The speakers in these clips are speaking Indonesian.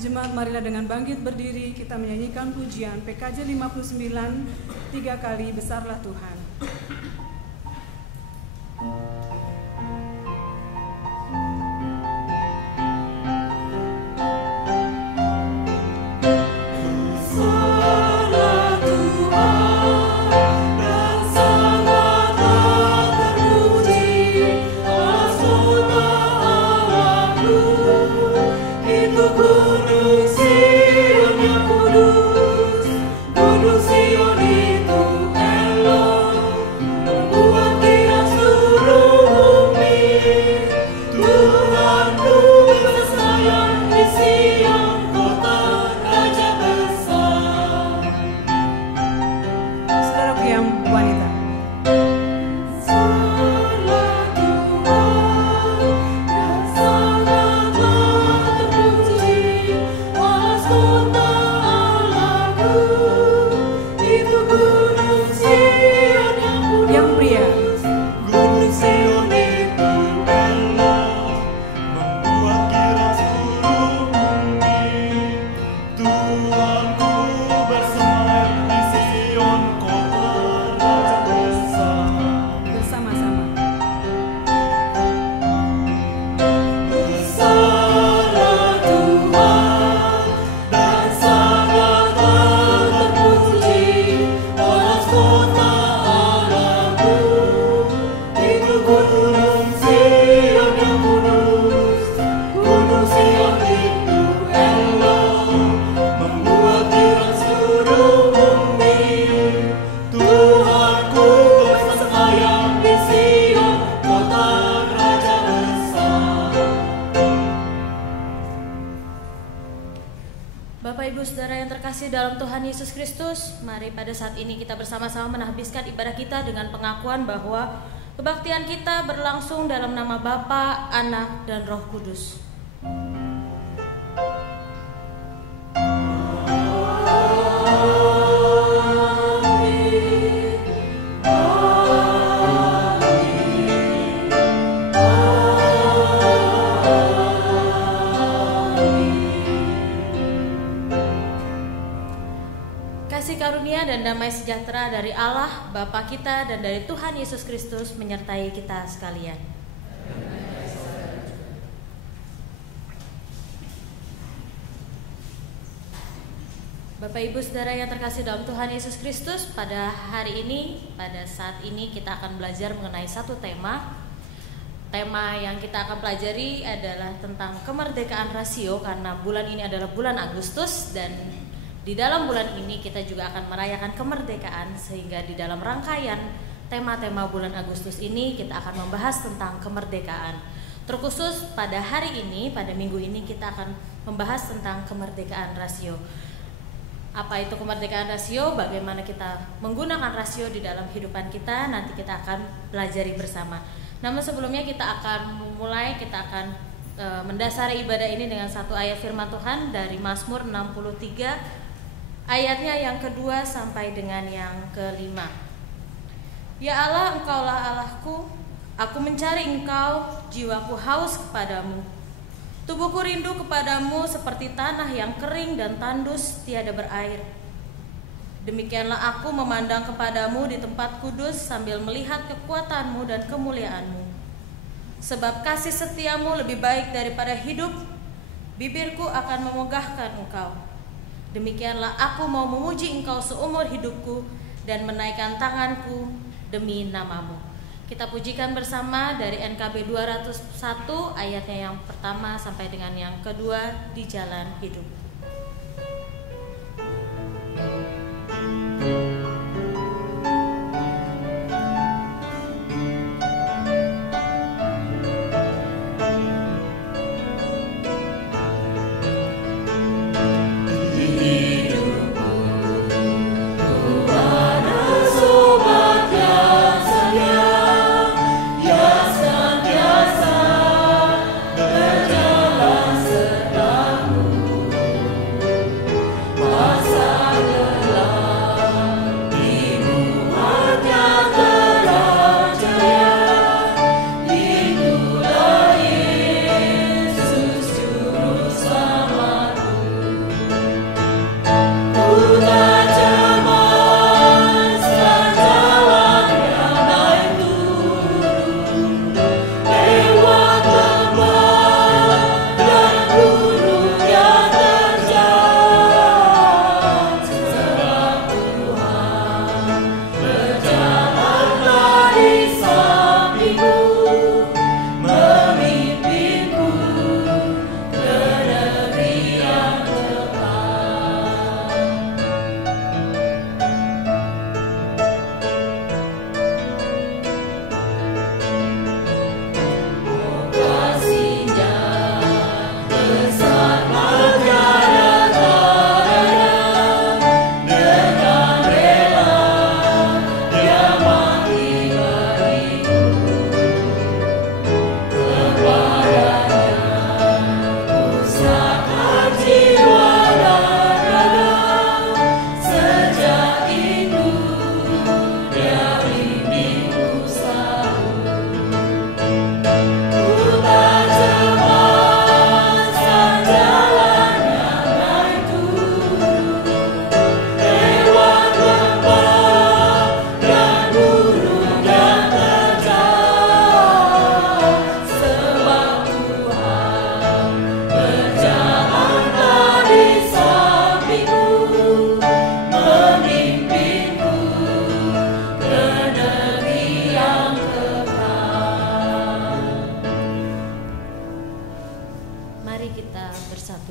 Jemaat, marilah dengan bangkit berdiri kita menyanyikan pujian PKJ 59, 3 kali besarlah Tuhan. Mari pada saat ini kita bersama-sama menahbiskan ibadah kita dengan pengakuan bahwa kebaktian kita berlangsung dalam nama Bapa, Anak, dan Roh Kudus. Dan damai sejahtera dari Allah, Bapa kita, dan dari Tuhan Yesus Kristus menyertai kita sekalian. Bapak Ibu Saudara yang terkasih dalam Tuhan Yesus Kristus, pada hari ini, pada saat ini kita akan belajar mengenai satu tema. Tema yang kita akan pelajari adalah tentang kemerdekaan rasio, karena bulan ini adalah bulan Agustus, dan di dalam bulan ini kita juga akan merayakan kemerdekaan, sehingga di dalam rangkaian tema-tema bulan Agustus ini kita akan membahas tentang kemerdekaan. Terkhusus pada hari ini, pada minggu ini kita akan membahas tentang kemerdekaan rasio. Apa itu kemerdekaan rasio? Bagaimana kita menggunakan rasio di dalam kehidupan kita? Nanti kita akan pelajari bersama. Namun sebelumnya kita akan mendasari ibadah ini dengan satu ayat firman Tuhan dari Mazmur 63 ayatnya yang kedua sampai dengan yang kelima. Ya Allah, Engkaulah Allahku, aku mencari Engkau, jiwaku haus kepadamu. Tubuhku rindu kepadamu seperti tanah yang kering dan tandus tiada berair. Demikianlah aku memandang kepadamu di tempat kudus sambil melihat kekuatanmu dan kemuliaanmu. Sebab kasih setiamu lebih baik daripada hidup, bibirku akan memegahkan Engkau. Demikianlah aku mau memuji Engkau seumur hidupku dan menaikkan tanganku demi namamu. Kita pujikan bersama dari NKB 201 ayatnya yang pertama sampai dengan yang kedua, di jalan hidup.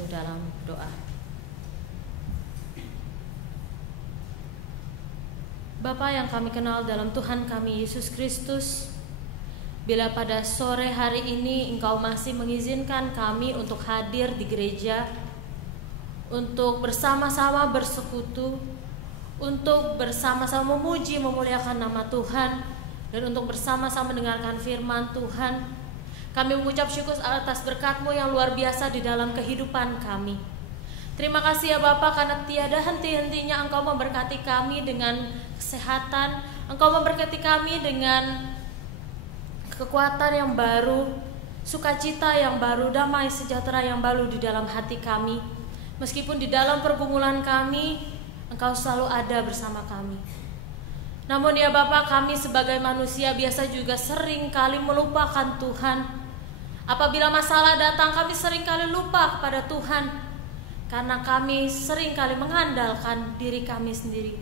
dalam doa. Bapa yang kami kenal dalam Tuhan kami Yesus Kristus, bila pada sore hari ini Engkau masih mengizinkan kami untuk hadir di gereja, untuk bersama-sama bersekutu, untuk bersama-sama memuji memuliakan nama Tuhan, dan untuk bersama-sama mendengarkan firman Tuhan, kami mengucap syukur atas berkat-Mu yang luar biasa di dalam kehidupan kami. Terima kasih ya Bapa, karena tiada henti-hentinya Engkau memberkati kami dengan kesehatan, Engkau memberkati kami dengan kekuatan yang baru, sukacita yang baru, damai sejahtera yang baru di dalam hati kami. Meskipun di dalam pergumulan kami, Engkau selalu ada bersama kami. Namun ya Bapa, kami sebagai manusia biasa juga sering kali melupakan Tuhan. Apabila masalah datang, kami sering kali lupa kepada Tuhan, karena kami sering kali mengandalkan diri kami sendiri.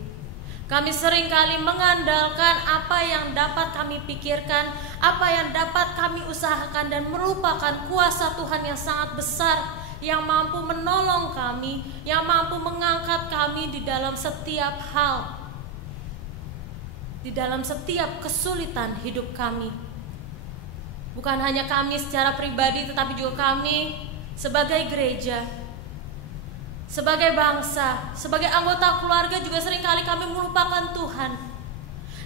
Kami sering kali mengandalkan apa yang dapat kami pikirkan, apa yang dapat kami usahakan, dan melupakan kuasa Tuhan yang sangat besar, yang mampu menolong kami, yang mampu mengangkat kami di dalam setiap hal, di dalam setiap kesulitan hidup kami. Bukan hanya kami secara pribadi, tetapi juga kami sebagai gereja, sebagai bangsa, sebagai anggota keluarga juga seringkali kami melupakan Tuhan.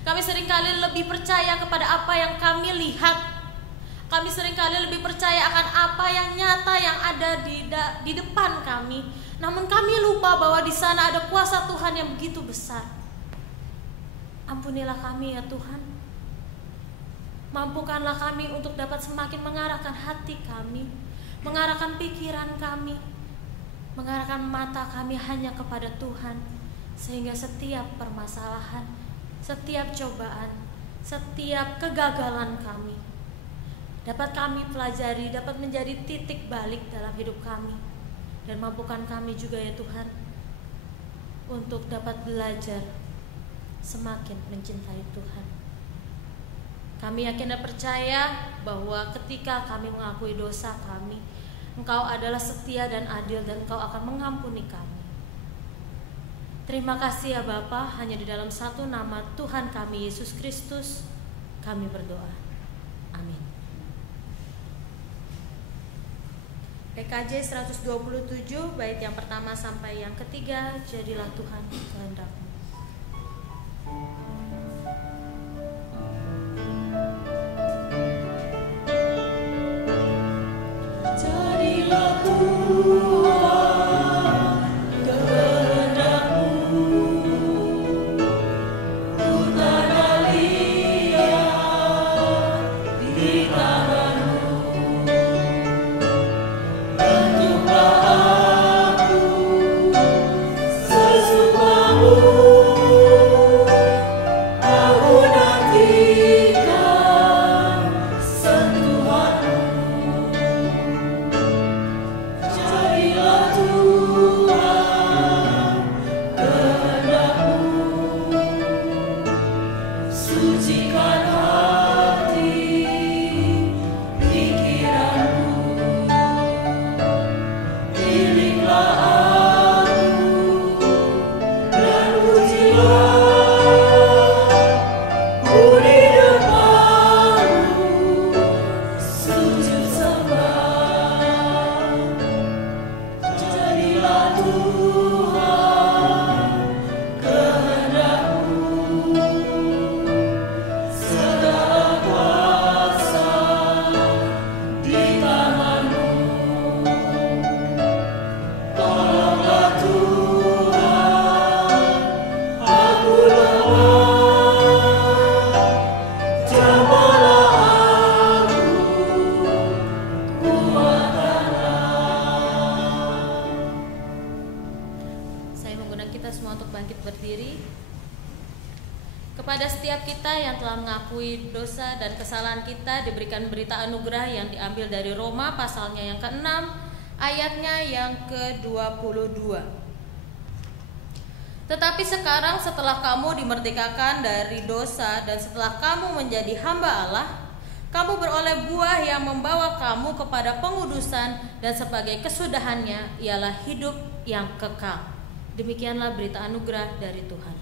Kami seringkali lebih percaya kepada apa yang kami lihat. Kami seringkali lebih percaya akan apa yang nyata yang ada di depan kami. Namun kami lupa bahwa di sana ada kuasa Tuhan yang begitu besar. Ampunilah kami ya Tuhan. Mampukanlah kami untuk dapat semakin mengarahkan hati kami, mengarahkan pikiran kami, mengarahkan mata kami hanya kepada Tuhan, sehingga setiap permasalahan, setiap cobaan, setiap kegagalan kami dapat kami pelajari, dapat menjadi titik balik dalam hidup kami. Dan mampukan kami juga ya Tuhan untuk dapat belajar semakin mencintai Tuhan. Kami yakin dan percaya bahwa ketika kami mengakui dosa kami, Engkau adalah setia dan adil, dan Engkau akan mengampuni kami. Terima kasih ya Bapa, hanya di dalam satu nama Tuhan kami Yesus Kristus kami berdoa. Amin. PKJ 127 bait yang pertama sampai yang ketiga, jadilah Tuhan kehendak-Mu. Kepada setiap kita yang telah mengakui dosa dan kesalahan kita diberikan berita anugerah yang diambil dari Roma pasalnya yang ke-6 ayatnya yang ke-22. Tetapi sekarang setelah kamu dimerdekakan dari dosa dan setelah kamu menjadi hamba Allah, kamu beroleh buah yang membawa kamu kepada pengudusan, dan sebagai kesudahannya ialah hidup yang kekal. Demikianlah berita anugerah dari Tuhan.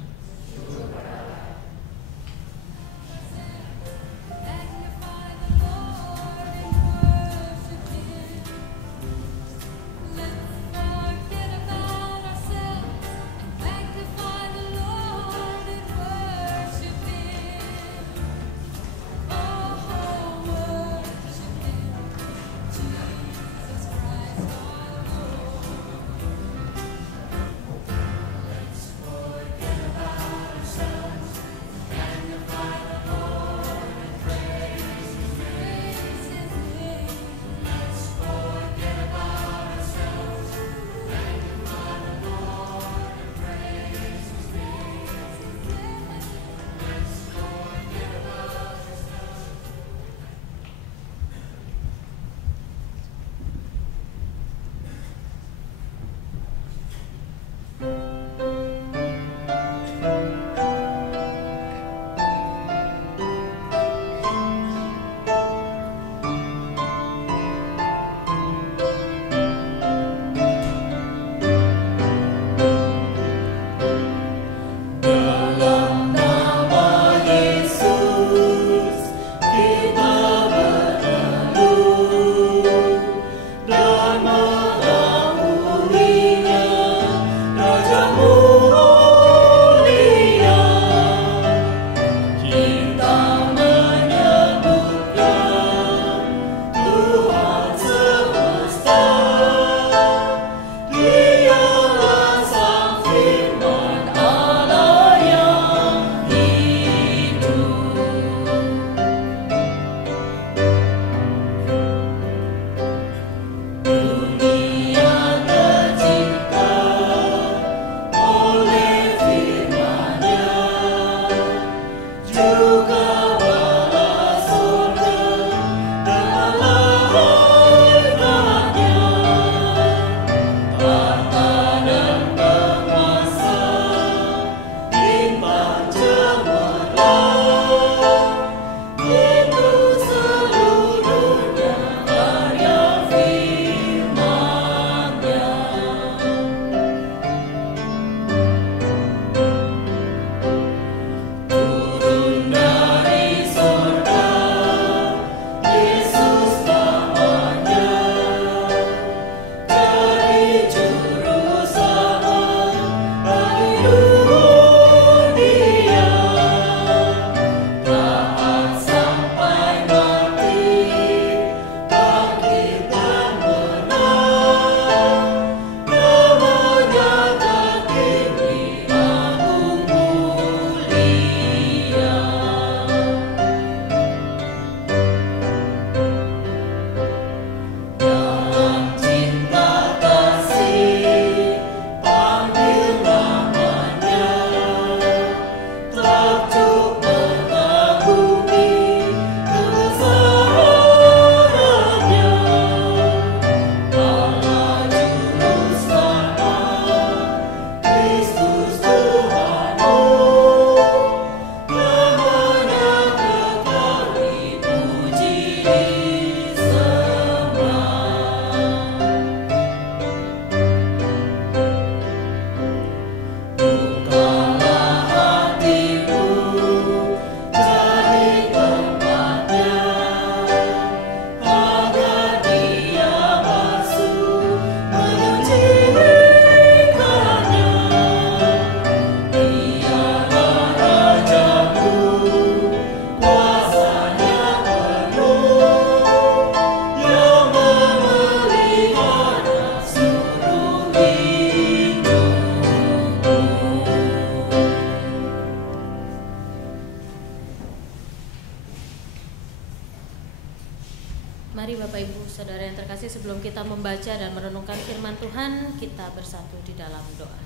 Mari Bapak Ibu Saudara yang terkasih, sebelum kita membaca dan merenungkan firman Tuhan, kita bersatu di dalam doa.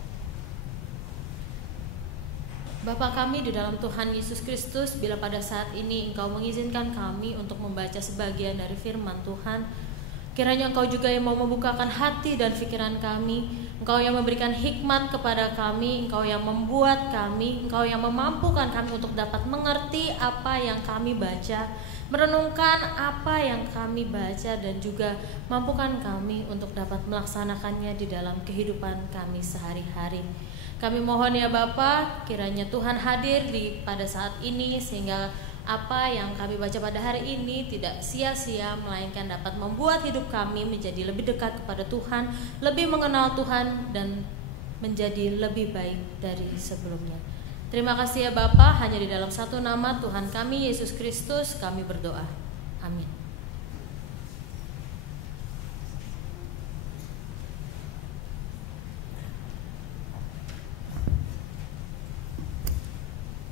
Bapa kami di dalam Tuhan Yesus Kristus, bila pada saat ini Engkau mengizinkan kami untuk membaca sebagian dari firman Tuhan, kiranya Engkau juga yang mau membukakan hati dan pikiran kami, Engkau yang memberikan hikmat kepada kami, Engkau yang membuat kami, Engkau yang memampukan kami untuk dapat mengerti apa yang kami baca, merenungkan apa yang kami baca dan juga mampukan kami untuk dapat melaksanakannya di dalam kehidupan kami sehari-hari. Kami mohon ya Bapa, kiranya Tuhan hadir pada saat ini sehingga apa yang kami baca pada hari ini tidak sia-sia, melainkan dapat membuat hidup kami menjadi lebih dekat kepada Tuhan, lebih mengenal Tuhan, dan menjadi lebih baik dari sebelumnya. Terima kasih ya Bapa, hanya di dalam satu nama Tuhan kami Yesus Kristus kami berdoa. Amin.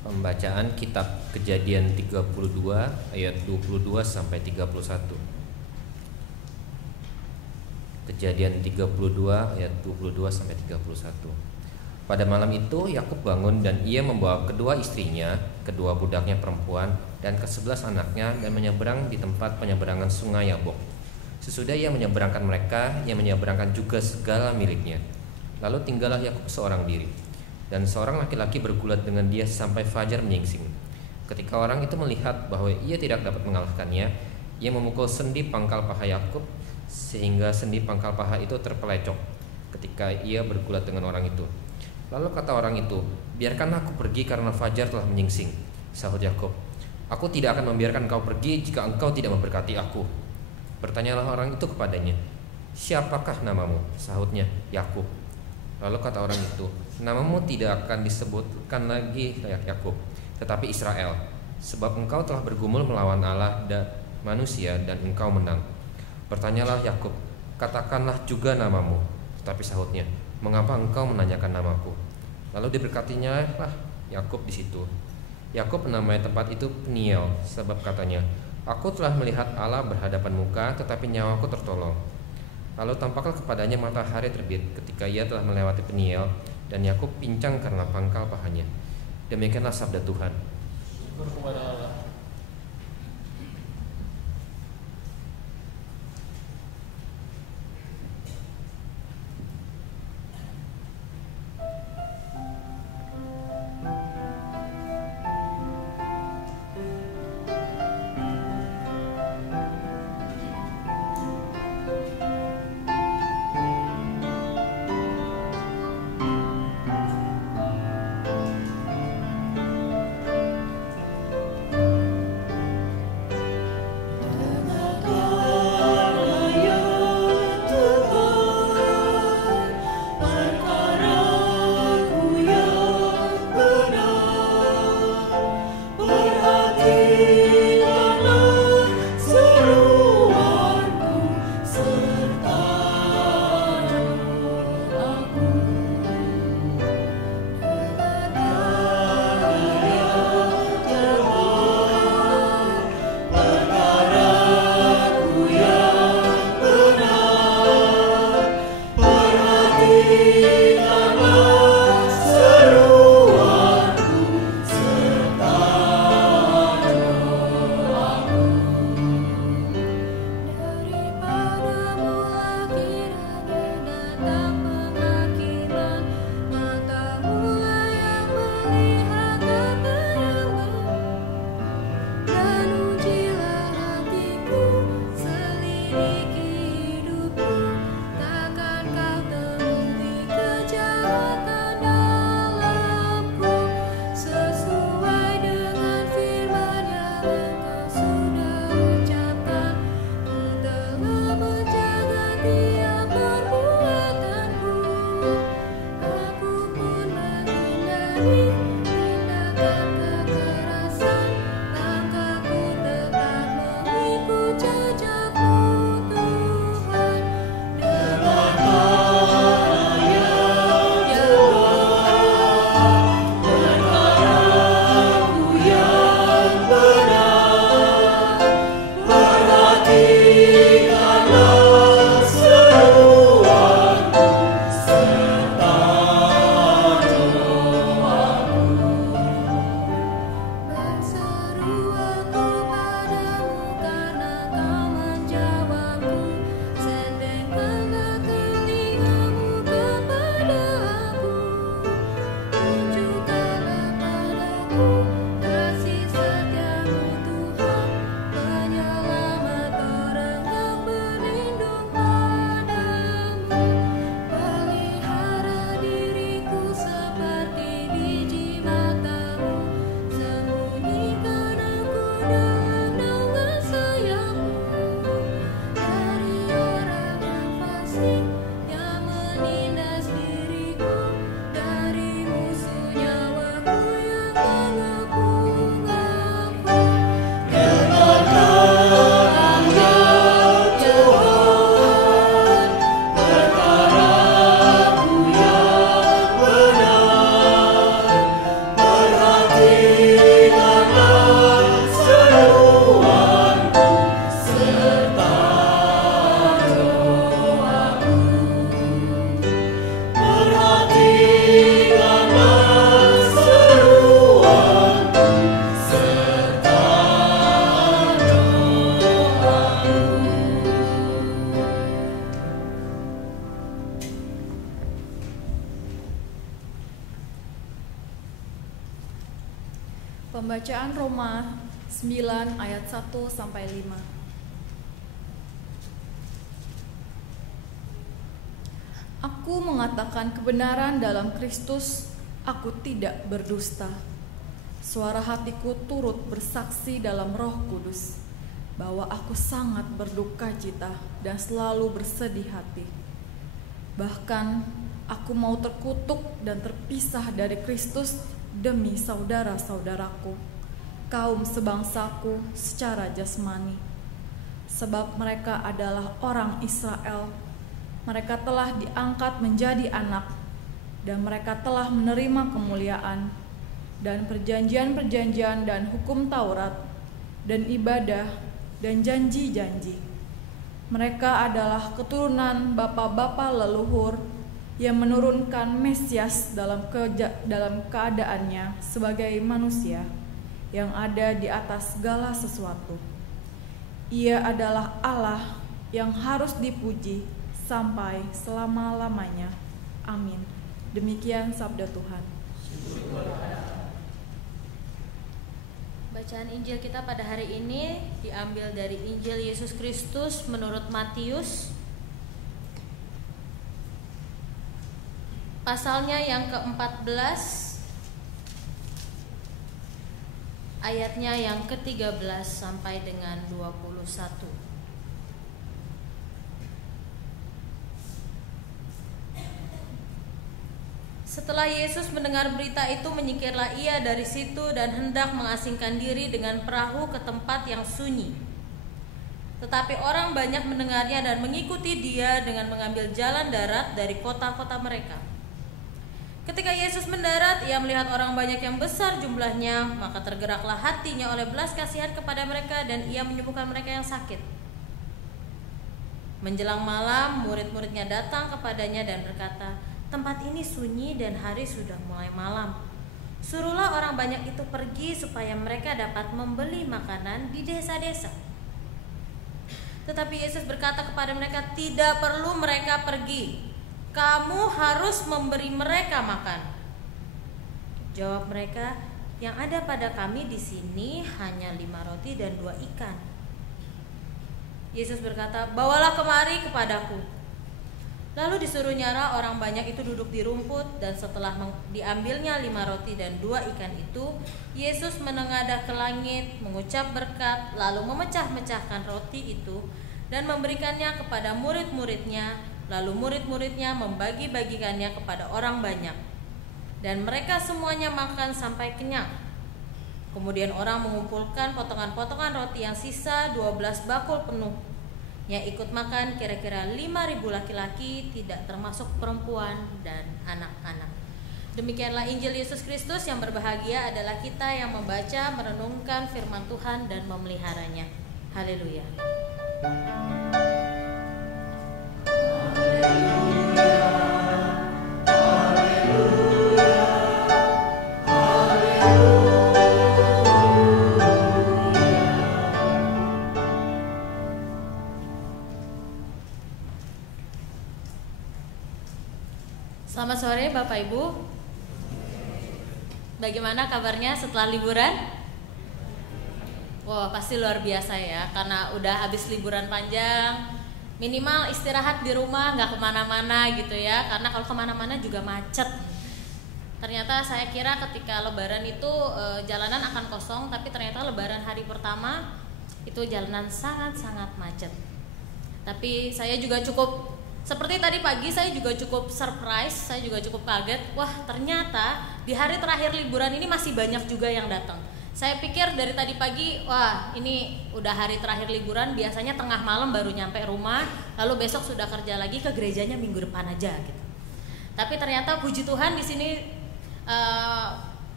Pembacaan kitab Kejadian 32 ayat 22 sampai 31. Kejadian 32 ayat 22 sampai 31. Pada malam itu Yakub bangun dan ia membawa kedua istrinya, kedua budaknya perempuan dan ke-11 anaknya dan menyeberang di tempat penyeberangan sungai Yabok. Sesudah ia menyeberangkan mereka, ia menyeberangkan juga segala miliknya. Lalu tinggallah Yakub seorang diri. Dan seorang laki-laki bergulat dengan dia sampai fajar menyingsing. Ketika orang itu melihat bahwa ia tidak dapat mengalahkannya, ia memukul sendi pangkal paha Yakub sehingga sendi pangkal paha itu terpelecok ketika ia bergulat dengan orang itu. Lalu kata orang itu, "Biarkan aku pergi karena fajar telah menyingsing." Sahut Yakub, "Aku tidak akan membiarkan kau pergi jika engkau tidak memberkati aku." Bertanyalah orang itu kepadanya, "Siapakah namamu?" Sahutnya, "Yakub." Lalu kata orang itu, "Namamu tidak akan disebutkan lagi Yakub, tetapi Israel, sebab engkau telah bergumul melawan Allah dan manusia dan engkau menang." Bertanyalah Yakub, "Katakanlah juga namamu." Tetapi sahutnya, "Mengapa engkau menanyakan namaku?" Lalu diberkatinya lah Yakub di situ. Yakub menamai tempat itu Peniel, sebab katanya, "Aku telah melihat Allah berhadapan muka, tetapi nyawaku tertolong." Lalu tampaklah kepadanya matahari terbit ketika ia telah melewati Peniel, dan Yakub pincang karena pangkal pahanya. Demikianlah sabda Tuhan. Syukur kepada Allah. Pembacaan Roma 9 ayat 1 sampai 5. Aku mengatakan kebenaran dalam Kristus, aku tidak berdusta. Suara hatiku turut bersaksi dalam Roh Kudus bahwa aku sangat berduka cita dan selalu bersedih hati. Bahkan aku mau terkutuk dan terpisah dari Kristus demi saudara-saudaraku, kaum sebangsaku secara jasmani. Sebab mereka adalah orang Israel, mereka telah diangkat menjadi anak, dan mereka telah menerima kemuliaan, dan perjanjian-perjanjian dan hukum Taurat, dan ibadah, dan janji-janji. Mereka adalah keturunan bapa-bapa leluhur yang menurunkan Mesias dalam keadaannya sebagai manusia yang ada di atas segala sesuatu. Ia adalah Allah yang harus dipuji sampai selama-lamanya. Amin. Demikian sabda Tuhan. Bacaan Injil kita pada hari ini diambil dari Injil Yesus Kristus menurut Matius, pasalnya yang ke-14, ayatnya yang ke-13 sampai dengan 21. Setelah Yesus mendengar berita itu, menyingkirlah ia dari situ dan hendak mengasingkan diri dengan perahu ke tempat yang sunyi. Tetapi orang banyak mendengarnya dan mengikuti dia dengan mengambil jalan darat dari kota-kota mereka. Ketika Yesus mendarat, ia melihat orang banyak yang besar jumlahnya, maka tergeraklah hatinya oleh belas kasihan kepada mereka dan ia menyembuhkan mereka yang sakit. Menjelang malam, murid-muridnya datang kepadanya dan berkata, "Tempat ini sunyi dan hari sudah mulai malam. Suruhlah orang banyak itu pergi supaya mereka dapat membeli makanan di desa-desa." Tetapi Yesus berkata kepada mereka, "Tidak perlu mereka pergi. Kamu harus memberi mereka makan." Jawab mereka, "Yang ada pada kami di sini hanya 5 roti dan 2 ikan." Yesus berkata, "Bawalah kemari kepadaku." Lalu disuruhnya orang banyak itu duduk di rumput, dan setelah diambilnya 5 roti dan 2 ikan itu, Yesus menengadah ke langit, mengucap berkat, lalu memecah-mecahkan roti itu dan memberikannya kepada murid-muridnya, lalu murid-muridnya membagi-bagikannya kepada orang banyak. Dan mereka semuanya makan sampai kenyang. Kemudian orang mengumpulkan potongan-potongan roti yang sisa 12 bakul penuh. Yang ikut makan kira-kira 5.000 laki-laki, tidak termasuk perempuan dan anak-anak. Demikianlah Injil Yesus Kristus. Yang berbahagia adalah kita yang membaca, merenungkan firman Tuhan dan memeliharanya. Haleluya. Selamat sore Bapak Ibu. Bagaimana kabarnya setelah liburan? Wah, pasti luar biasa ya, karena udah habis liburan panjang. Minimal istirahat di rumah, nggak kemana-mana gitu ya, karena kalau kemana-mana juga macet. Ternyata saya kira ketika lebaran itu jalanan akan kosong, tapi ternyata lebaran hari pertama itu jalanan sangat-sangat macet. Tapi saya juga cukup, seperti tadi pagi saya juga cukup surprise, saya juga cukup kaget. Wah, ternyata di hari terakhir liburan ini masih banyak juga yang datang. Saya pikir dari tadi pagi, wah ini udah hari terakhir liburan, biasanya tengah malam baru nyampe rumah, lalu besok sudah kerja lagi, ke gerejanya minggu depan aja gitu. Tapi ternyata puji Tuhan di sini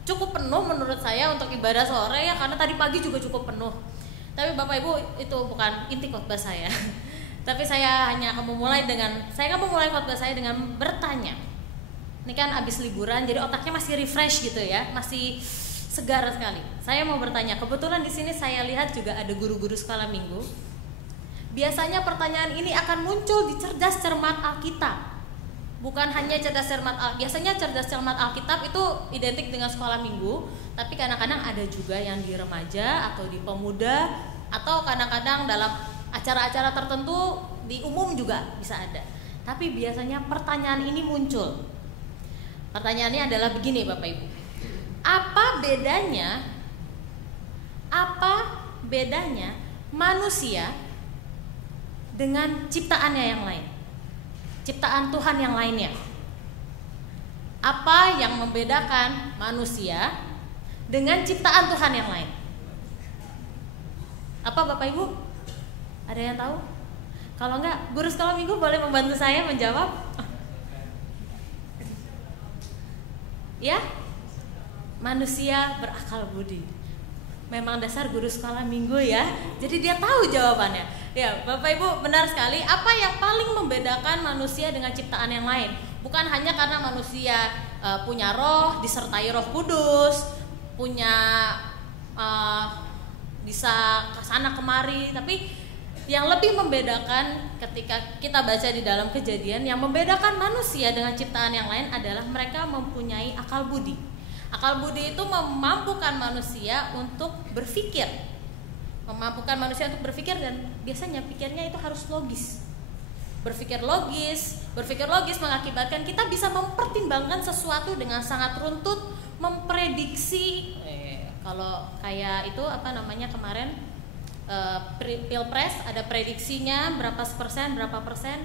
cukup penuh menurut saya untuk ibadah sore ya, karena tadi pagi juga cukup penuh. Tapi Bapak Ibu, itu bukan inti khotbah saya. Tapi saya hanya akan memulai khotbah saya dengan bertanya. Ini kan abis liburan, jadi otaknya masih refresh gitu ya, masih segar sekali. Saya mau bertanya, kebetulan di sini saya lihat juga ada guru-guru sekolah minggu. Biasanya pertanyaan ini akan muncul di Cerdas Cermat Alkitab. bukan hanya cerdas cermat biasanya cerdas cermat Alkitab itu identik dengan sekolah minggu, tapi kadang-kadang ada juga yang di remaja atau di pemuda, atau kadang-kadang dalam acara-acara tertentu di umum juga bisa ada. Tapi biasanya pertanyaan ini muncul. Pertanyaannya adalah begini Bapak Ibu. Apa bedanya manusia dengan ciptaannya yang lain? Ciptaan Tuhan yang lainnya. Apa yang membedakan manusia dengan ciptaan Tuhan yang lain? Apa Bapak Ibu? Ada yang tahu? Kalau enggak, guru sekolah minggu boleh membantu saya menjawab? Ya? Manusia berakal budi. Memang dasar guru sekolah minggu ya. Jadi dia tahu jawabannya. Ya, Bapak Ibu benar sekali. Apa yang paling membedakan manusia dengan ciptaan yang lain? Bukan hanya karena manusia punya roh, disertai Roh Kudus, punya bisa kesana kemari, tapi yang lebih membedakan ketika kita baca di dalam Kejadian, yang membedakan manusia dengan ciptaan yang lain adalah mereka mempunyai akal budi. Akal budi itu memampukan manusia untuk berpikir. Memampukan manusia untuk berpikir, dan biasanya pikirnya itu harus logis. Berpikir logis mengakibatkan kita bisa mempertimbangkan sesuatu dengan sangat runtut, memprediksi. Kalau kayak itu kemarin Pilpres ada prediksinya berapa persen,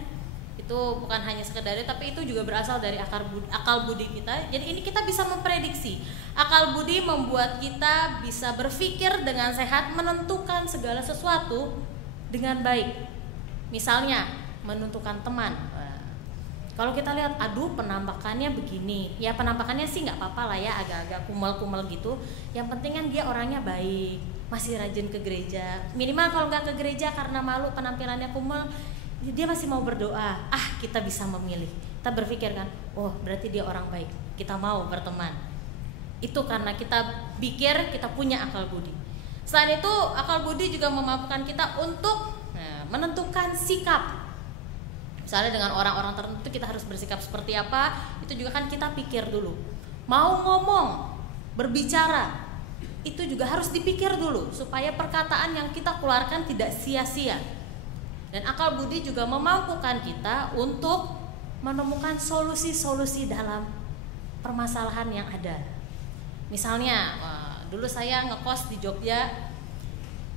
itu bukan hanya sekedar itu, tapi itu juga berasal dari akal budi kita. Jadi ini kita bisa memprediksi. Akal budi membuat kita bisa berpikir dengan sehat, menentukan segala sesuatu dengan baik. Misalnya menentukan teman. Kalau kita lihat, aduh penampakannya begini, ya penampakannya sih nggak apa-apa lah ya, agak-agak kumel-kumel gitu. Yang penting kan dia orangnya baik, masih rajin ke gereja. Minimal kalau nggak ke gereja karena malu penampilannya kumel, dia masih mau berdoa. Kita bisa memilih. Kita berpikir kan, oh berarti dia orang baik, kita mau berteman. Itu karena kita pikir kita punya akal budi. Selain itu, akal budi juga memampukan kita untuk menentukan sikap. Misalnya dengan orang-orang tertentu kita harus bersikap seperti apa, itu juga kan kita pikir dulu. Mau ngomong, berbicara, itu juga harus dipikir dulu supaya perkataan yang kita keluarkan tidak sia-sia. Dan akal budi juga memampukan kita untuk menemukan solusi-solusi dalam permasalahan yang ada. Misalnya, dulu saya ngekos di Jogja.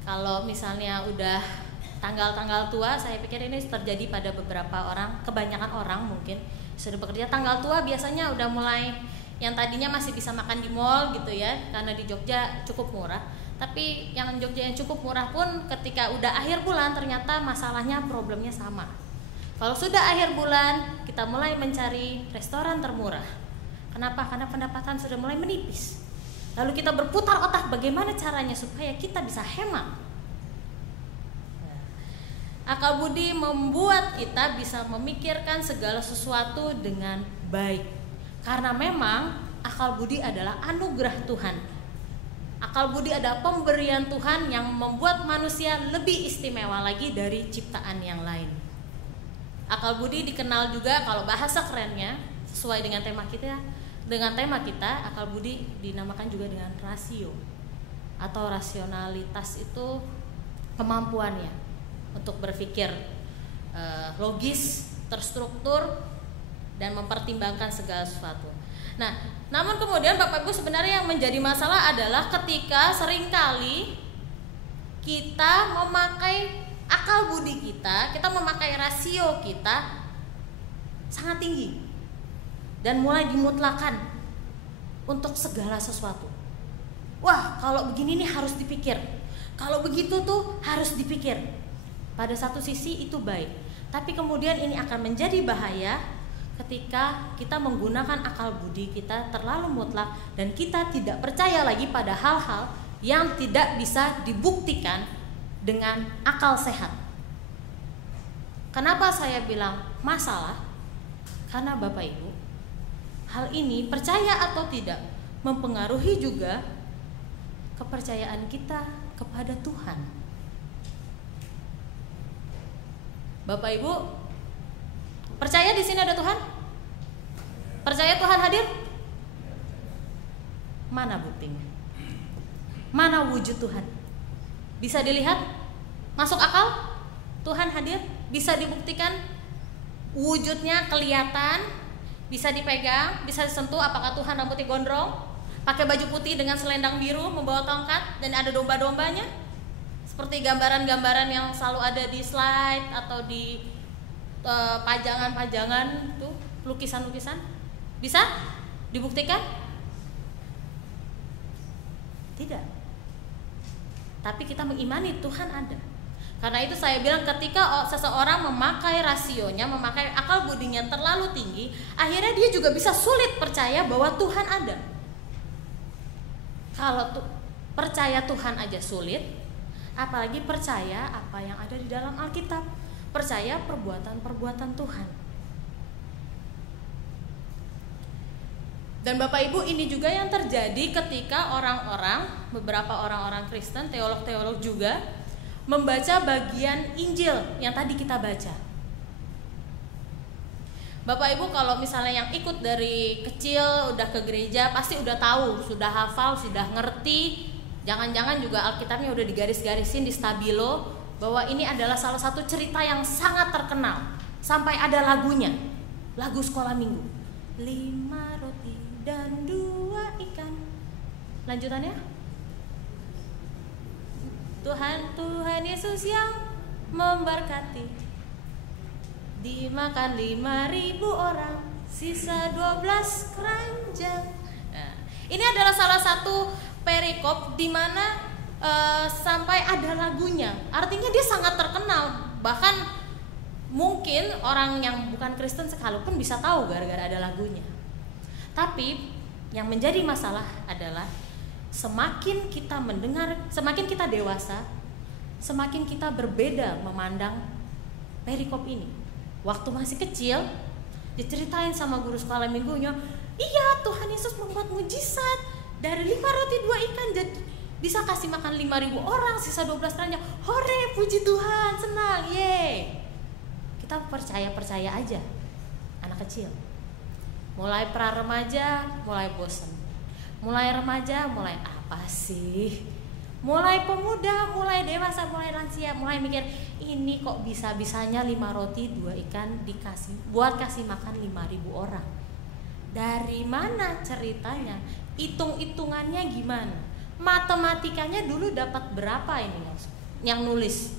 Kalau misalnya udah tanggal-tanggal tua, saya pikir ini terjadi pada beberapa orang, kebanyakan orang mungkin sudah bekerja. Tanggal tua biasanya udah mulai, yang tadinya masih bisa makan di mall gitu ya, karena di Jogja cukup murah. Tapi yang Jogja yang cukup murah pun ketika udah akhir bulan ternyata masalahnya, problemnya sama. Kalau sudah akhir bulan, kita mulai mencari restoran termurah. Kenapa? Karena pendapatan sudah mulai menipis. Lalu kita berputar otak bagaimana caranya supaya kita bisa hemat. Akal budi membuat kita bisa memikirkan segala sesuatu dengan baik. Karena memang akal budi adalah anugerah Tuhan. Akal budi adalah pemberian Tuhan yang membuat manusia lebih istimewa lagi dari ciptaan yang lain. Akal budi dikenal juga, kalau bahasa kerennya sesuai dengan tema kita, akal budi dinamakan juga dengan rasio atau rasionalitas. Itu kemampuannya untuk berpikir logis, terstruktur, dan mempertimbangkan segala sesuatu. Nah, namun kemudian Bapak Ibu, sebenarnya yang menjadi masalah adalah ketika seringkali kita memakai akal budi kita memakai rasio kita sangat tinggi dan mulai dimutlakan untuk segala sesuatu. Wah, kalau begini nih harus dipikir, kalau begitu tuh harus dipikir. Pada satu sisi itu baik, tapi kemudian ini akan menjadi bahaya ketika kita menggunakan akal budi kita terlalu mutlak dan kita tidak percaya lagi pada hal-hal yang tidak bisa dibuktikan dengan akal sehat. Kenapa saya bilang masalah? Karena Bapak Ibu, hal ini percaya atau tidak mempengaruhi juga kepercayaan kita kepada Tuhan. Bapak Ibu, percaya di sini ada Tuhan? Percaya Tuhan hadir? Mana buktinya? Mana wujud Tuhan? Bisa dilihat? Masuk akal? Tuhan hadir? Bisa dibuktikan? Wujudnya kelihatan? Bisa dipegang? Bisa disentuh? Apakah Tuhan rambutnya gondrong? Pakai baju putih dengan selendang biru, membawa tongkat, dan ada domba-dombanya? Seperti gambaran-gambaran yang selalu ada di slide atau di pajangan-pajangan tuh, lukisan-lukisan. Bisa dibuktikan? Tidak. Tapi kita mengimani Tuhan ada. Karena itu saya bilang ketika seseorang memakai rasionya, memakai akal budinya terlalu tinggi, akhirnya dia juga bisa sulit percaya bahwa Tuhan ada. Kalau percaya Tuhan aja sulit, apalagi percaya apa yang ada di dalam Alkitab, percaya perbuatan-perbuatan Tuhan. Dan Bapak Ibu, ini juga yang terjadi ketika beberapa orang-orang Kristen, teolog-teolog juga membaca bagian Injil yang tadi kita baca. Bapak Ibu kalau misalnya yang ikut dari kecil udah ke gereja pasti udah tahu, sudah hafal, sudah ngerti. Jangan-jangan juga Alkitabnya udah digaris-garisin di stabilo bahwa ini adalah salah satu cerita yang sangat terkenal. Sampai ada lagunya, lagu sekolah minggu. 5 roti dan 2 ikan. Lanjutannya? Tuhan Yesus yang memberkati, dimakan 5.000 orang, sisa 12 keranjang. Nah, ini adalah salah satu perikop di mana sampai ada lagunya. Artinya dia sangat terkenal. Bahkan mungkin orang yang bukan Kristen sekalipun bisa tahu gara-gara ada lagunya. Tapi yang menjadi masalah adalah semakin kita mendengar, semakin kita dewasa, semakin kita berbeda memandang perikop ini. Waktu masih kecil, diceritain sama guru sekolah minggunya, iya Tuhan Yesus membuat mujizat, dari 5 roti 2 ikan jadi bisa kasih makan 5.000 orang, sisa 12 keranjang. Hore, puji Tuhan, senang, yeay. Kita percaya aja, anak kecil. Mulai pra-remaja, mulai bosan. Mulai remaja, mulai apa sih? Mulai pemuda, mulai dewasa, mulai lansia, mulai mikir, ini kok bisa-bisanya 5 roti 2 ikan buat kasih makan 5.000 orang. Dari mana ceritanya? Hitung-hitungannya gimana? Matematikanya dulu dapat berapa ini yang nulis?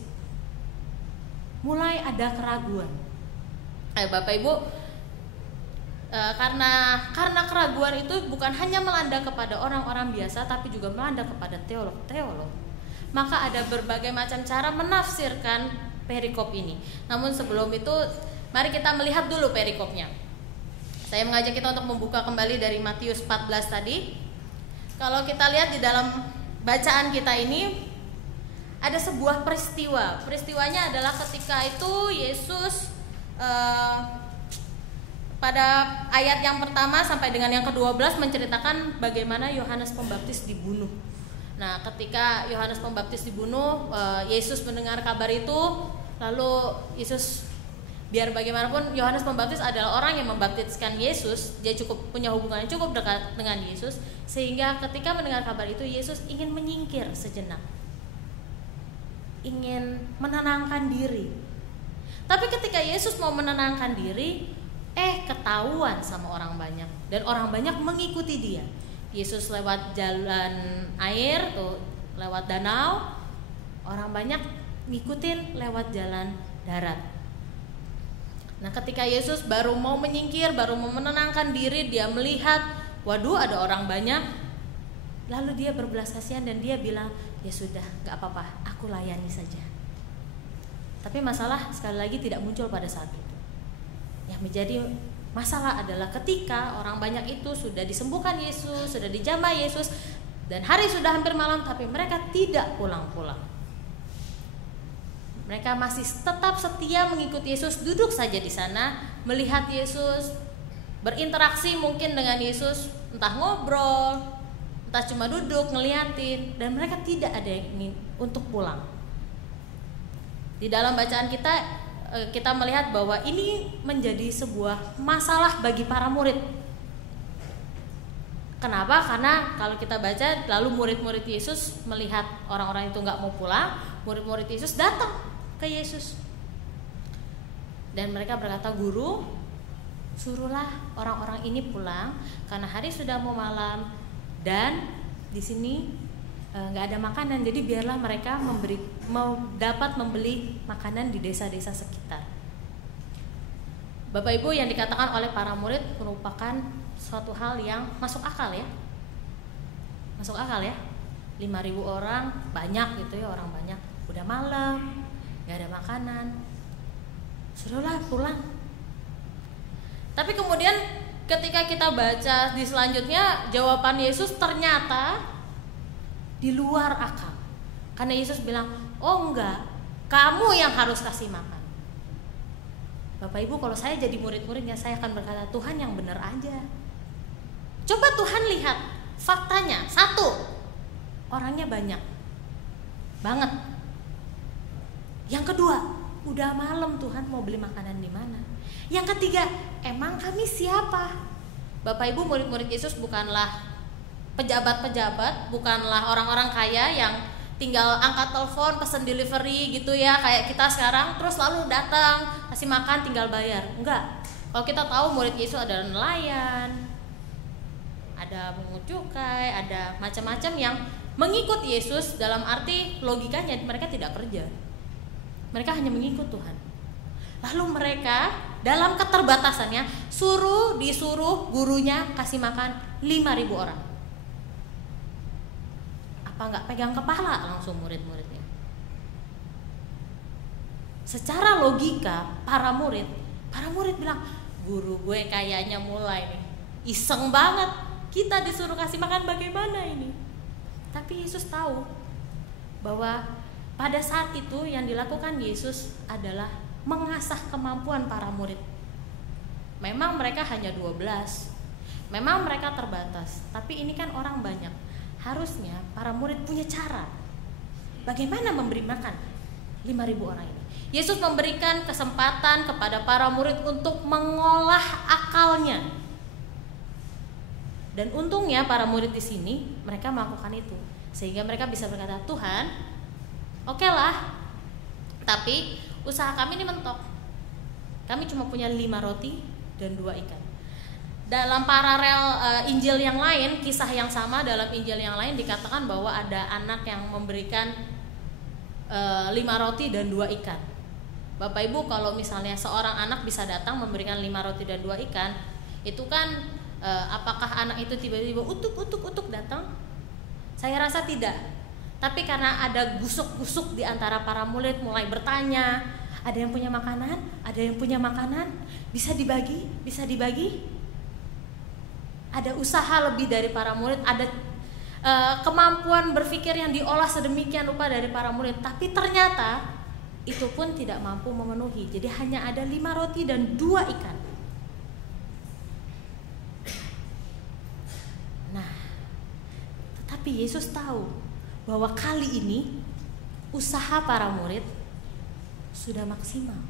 Mulai ada keraguan. Bapak Ibu, karena keraguan itu bukan hanya melanda kepada orang-orang biasa, tapi juga melanda kepada teolog-teolog. Maka ada berbagai macam cara menafsirkan perikop ini. Namun sebelum itu, mari kita melihat dulu perikopnya. Saya mengajak kita untuk membuka kembali dari Matius 14 tadi. Kalau kita lihat di dalam bacaan kita ini ada sebuah peristiwa. Peristiwanya adalah ketika itu Yesus pada ayat yang pertama sampai dengan yang ke-12 menceritakan bagaimana Yohanes Pembaptis dibunuh. Nah, ketika Yohanes Pembaptis dibunuh, Yesus mendengar kabar itu, lalu Yesus, biar bagaimanapun Yohanes Pembaptis adalah orang yang membaptiskan Yesus, dia punya hubungan yang cukup dekat dengan Yesus, sehingga ketika mendengar kabar itu Yesus ingin menyingkir sejenak, ingin menenangkan diri. Tapi ketika Yesus mau menenangkan diri, ketahuan sama orang banyak, dan orang banyak mengikuti dia. Yesus lewat jalan air tuh, lewat danau, orang banyak ngikutin lewat jalan darat. Nah, ketika Yesus baru mau menyingkir, baru mau menenangkan diri, dia melihat, waduh ada orang banyak. Lalu dia berbelas kasihan dan dia bilang, ya sudah, gak apa-apa, aku layani saja. Tapi masalah sekali lagi tidak muncul pada saat itu. Yang menjadi masalah adalah ketika orang banyak itu sudah disembuhkan Yesus, sudah dijamah Yesus, dan hari sudah hampir malam, tapi mereka tidak pulang-pulang. Mereka masih tetap setia mengikuti Yesus, duduk saja di sana, melihat Yesus, berinteraksi mungkin dengan Yesus, entah ngobrol, entah cuma duduk ngeliatin, dan mereka tidak ada yang ingin untuk pulang. Di dalam bacaan kita melihat bahwa ini menjadi sebuah masalah bagi para murid. Kenapa? Karena kalau kita baca, lalu murid-murid Yesus melihat orang-orang itu nggak mau pulang, murid-murid Yesus datang ke Yesus. Dan mereka berkata, "Guru, suruhlah orang-orang ini pulang karena hari sudah mau malam dan di sini nggak ada makanan. Jadi biarlah mereka dapat membeli makanan di desa-desa sekitar." Bapak Ibu, yang dikatakan oleh para murid merupakan suatu hal yang masuk akal ya. Masuk akal ya. 5.000 orang, banyak gitu ya, orang banyak. Udah malam, gak ada makanan. Suruhlah pulang. Tapi kemudian ketika kita baca di selanjutnya, jawaban Yesus ternyata di luar akal. Karena Yesus bilang, "Oh enggak, kamu yang harus kasih makan." Bapak Ibu, kalau saya jadi murid-muridnya, saya akan berkata, "Tuhan, yang benar aja." Coba Tuhan lihat faktanya. 1, orangnya banyak banget. Yang kedua, udah malam, Tuhan mau beli makanan di mana? Yang ketiga, emang kami siapa? Bapak Ibu, murid-murid Yesus bukanlah pejabat-pejabat, bukanlah orang-orang kaya yang tinggal angkat telepon, pesen delivery gitu ya, kayak kita sekarang, terus lalu datang, kasih makan, tinggal bayar. Enggak. Kalau kita tahu murid Yesus ada nelayan, ada pungut cukai, ada macam-macam yang mengikut Yesus. Dalam arti logikanya mereka tidak kerja, mereka hanya mengikut Tuhan. Lalu mereka dalam keterbatasannya disuruh gurunya kasih makan 5.000 orang. Apa nggak pegang kepala langsung murid-muridnya? Secara logika para murid bilang, "Guru gue kayaknya mulai nih iseng banget, kita disuruh kasih makan, bagaimana ini?" Tapi Yesus tahu bahwa pada saat itu yang dilakukan Yesus adalah mengasah kemampuan para murid. Memang mereka hanya 12, memang mereka terbatas, tapi ini kan orang banyak. Harusnya para murid punya cara bagaimana memberi makan 5.000 orang ini. Yesus memberikan kesempatan kepada para murid untuk mengolah akalnya. Dan untungnya para murid di sini mereka melakukan itu, sehingga mereka bisa berkata, "Tuhan, oke lah, tapi usaha kami ini mentok. Kami cuma punya 5 roti dan 2 ikan." Dalam paralel Injil yang lain, kisah yang sama dalam Injil yang lain dikatakan bahwa ada anak yang memberikan 5 roti dan 2 ikan. Bapak Ibu, kalau misalnya seorang anak bisa datang memberikan 5 roti dan 2 ikan, itu kan apakah anak itu tiba-tiba utuk datang? Saya rasa tidak. Tapi karena ada gusuk-gusuk di antara para murid mulai bertanya, ada yang punya makanan, ada yang punya makanan, bisa dibagi, bisa dibagi. Ada usaha lebih dari para murid, ada kemampuan berpikir yang diolah sedemikian rupa dari para murid, tapi ternyata itu pun tidak mampu memenuhi. Jadi hanya ada 5 roti dan 2 ikan. Nah, tetapi Yesus tahu bahwa kali ini usaha para murid sudah maksimal.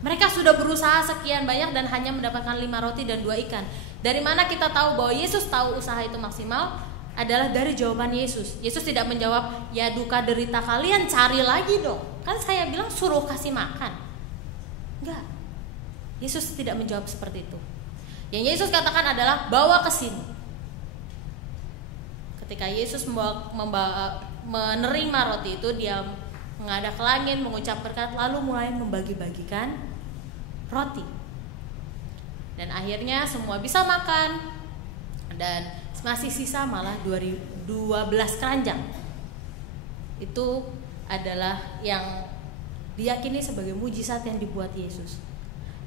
Mereka sudah berusaha sekian banyak dan hanya mendapatkan 5 roti dan 2 ikan. Dari mana kita tahu bahwa Yesus tahu usaha itu maksimal? Adalah dari jawaban Yesus. Yesus tidak menjawab, "Ya duka derita kalian cari lagi dong. Kan saya bilang suruh kasih makan." Enggak. Yesus tidak menjawab seperti itu. Yang Yesus katakan adalah, "Bawa ke sini." Ketika Yesus menerima roti itu, dia menghadap ke langit, mengucap berkat, lalu mulai membagi-bagikan roti. Dan akhirnya semua bisa makan, dan masih sisa malah 12 keranjang. Itu adalah yang diyakini sebagai mujizat yang dibuat Yesus.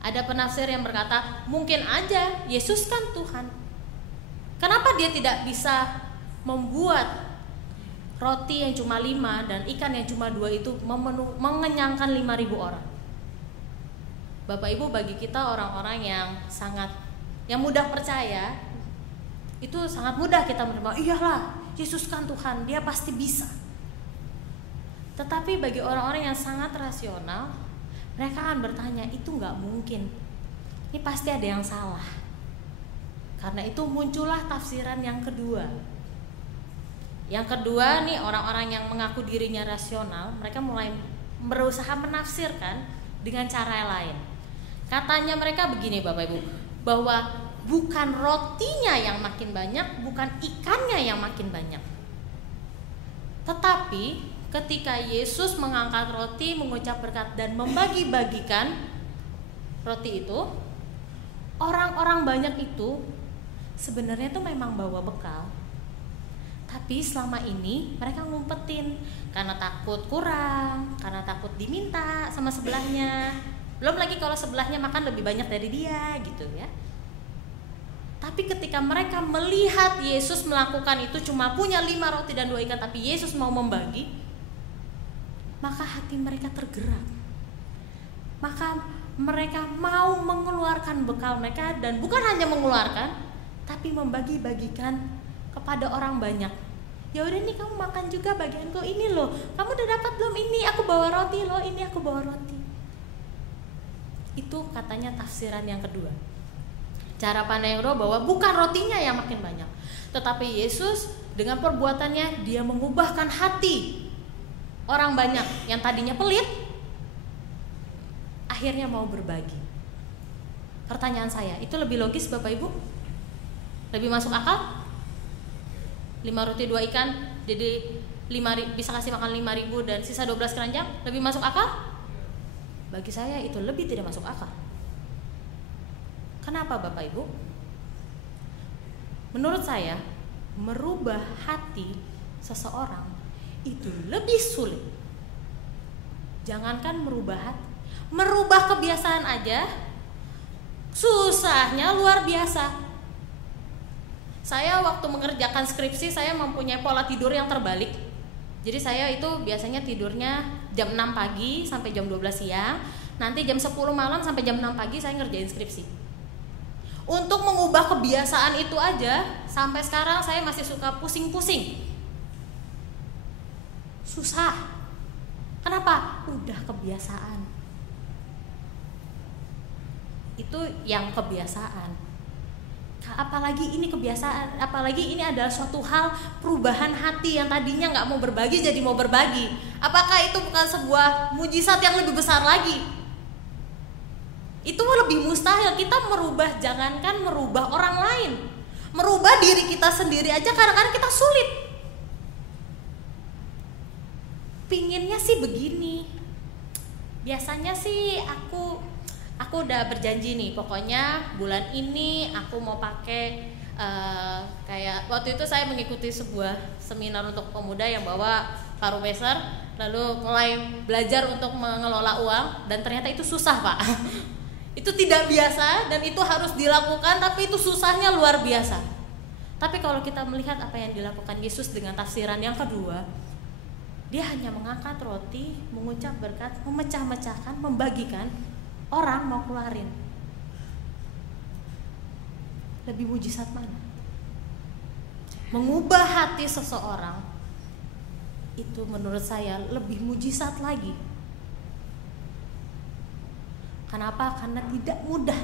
Ada penafsir yang berkata, mungkin aja Yesus kan Tuhan, kenapa dia tidak bisa membuat roti yang cuma 5 dan ikan yang cuma 2 itu mengenyangkan 5.000 orang. Bapak Ibu, bagi kita orang-orang yang mudah percaya, itu sangat mudah kita menerima, iyalah Yesus kan Tuhan, dia pasti bisa. Tetapi bagi orang-orang yang sangat rasional, mereka akan bertanya, itu gak mungkin, ini pasti ada yang salah. Karena itu muncullah tafsiran yang kedua. Yang kedua nih, orang-orang yang mengaku dirinya rasional, mereka mulai berusaha menafsirkan dengan cara lain. Katanya mereka begini Bapak Ibu, bahwa bukan rotinya yang makin banyak, bukan ikannya yang makin banyak. Tetapi ketika Yesus mengangkat roti, mengucap berkat dan membagi-bagikan roti itu, orang-orang banyak itu sebenarnya tuh memang bawa bekal. Tapi selama ini mereka ngumpetin karena takut kurang, karena takut diminta sama sebelahnya. Belum lagi kalau sebelahnya makan lebih banyak dari dia gitu ya. Tapi ketika mereka melihat Yesus melakukan itu, cuma punya 5 roti dan 2 ikan, tapi Yesus mau membagi, maka hati mereka tergerak. Maka mereka mau mengeluarkan bekal mereka, dan bukan hanya mengeluarkan, tapi membagi-bagikan kepada orang banyak. Ya udah nih, kamu makan juga bagianku ini loh. Kamu udah dapat belum? Ini aku bawa roti loh, ini aku bawa roti. Itu katanya tafsiran yang kedua. Cara pandang yang kedua bahwa bukan rotinya yang makin banyak, tetapi Yesus dengan perbuatannya dia mengubahkan hati orang banyak yang tadinya pelit, akhirnya mau berbagi. Pertanyaan saya, itu lebih logis Bapak Ibu? Lebih masuk akal? 5 roti 2 ikan, jadi 5, bisa kasih makan 5.000 dan sisa 12 keranjang, lebih masuk akal? Bagi saya itu lebih tidak masuk akal. Kenapa Bapak Ibu? Menurut saya, merubah hati seseorang itu lebih sulit. Jangankan merubah hati, merubah kebiasaan aja susahnya luar biasa. Saya waktu mengerjakan skripsi, saya mempunyai pola tidur yang terbalik. Jadi saya itu biasanya tidurnya jam 6 pagi sampai jam 12 siang. Nanti jam 10 malam sampai jam 6 pagi saya ngerjain skripsi. Untuk mengubah kebiasaan itu aja, sampai sekarang saya masih suka pusing-pusing. Susah. Kenapa? Udah kebiasaan. Itu yang kebiasaan. Apalagi ini kebiasaan, apalagi ini adalah suatu hal perubahan hati yang tadinya nggak mau berbagi jadi mau berbagi. Apakah itu bukan sebuah mujizat yang lebih besar lagi? Itu lebih mustahil. Kita merubah, jangankan merubah orang lain, merubah diri kita sendiri aja kadang-kadang kita sulit. Pinginnya sih begini, biasanya sih aku udah berjanji nih, pokoknya bulan ini aku mau pakai kayak waktu itu saya mengikuti sebuah seminar untuk pemuda yang bawa Parumeser, lalu mulai belajar untuk mengelola uang, dan ternyata itu susah Pak. Itu tidak biasa dan itu harus dilakukan, tapi itu susahnya luar biasa. Tapi kalau kita melihat apa yang dilakukan Yesus dengan tafsiran yang kedua, dia hanya mengangkat roti, mengucap berkat, memecah-mecahkan, membagikan. Orang mau keluarin. Lebih mujizat mana? Mengubah hati seseorang itu menurut saya lebih mujizat lagi. Kenapa? Karena tidak mudah,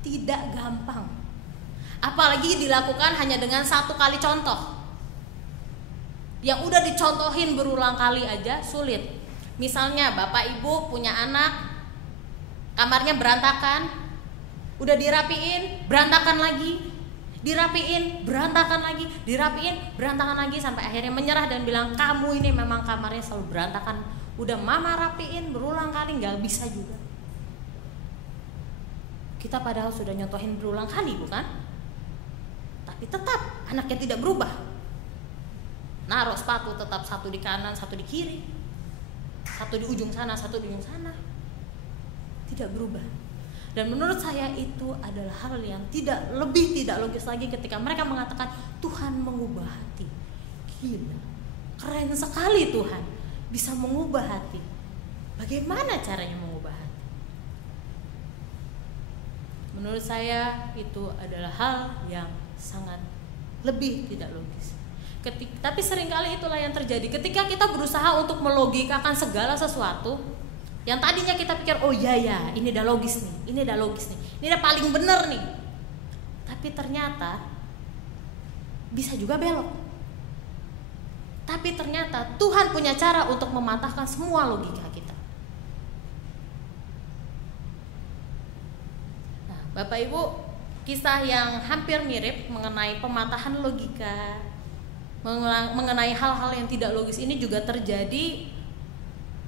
tidak gampang. Apalagi dilakukan hanya dengan 1 kali contoh. Yang udah dicontohin berulang kali aja sulit. Misalnya Bapak Ibu punya anak, kamarnya berantakan, udah dirapiin, berantakan lagi, dirapiin, berantakan lagi, dirapiin, berantakan lagi, sampai akhirnya menyerah dan bilang, kamu ini memang kamarnya selalu berantakan, udah mama rapiin berulang kali nggak bisa juga. Kita padahal sudah nyontohin berulang kali, bukan? Tapi tetap anaknya tidak berubah. Naruh sepatu tetap 1 di kanan, 1 di kiri, 1 di ujung sana, 1 di ujung sana, tidak berubah. Dan menurut saya itu adalah hal yang tidak logis lagi ketika mereka mengatakan Tuhan mengubah hati. Gila, keren sekali Tuhan bisa mengubah hati. Bagaimana caranya mengubah hati? Menurut saya itu adalah hal yang sangat lebih tidak logis. Tapi seringkali itulah yang terjadi ketika kita berusaha untuk melogikakan segala sesuatu yang tadinya kita pikir, oh iya ya, ini udah logis nih, ini udah paling bener nih. Tapi ternyata bisa juga belok. Tapi ternyata Tuhan punya cara untuk mematahkan semua logika kita. Nah, Bapak Ibu, kisah yang hampir mirip mengenai pematahan logika, mengenai hal-hal yang tidak logis ini juga terjadi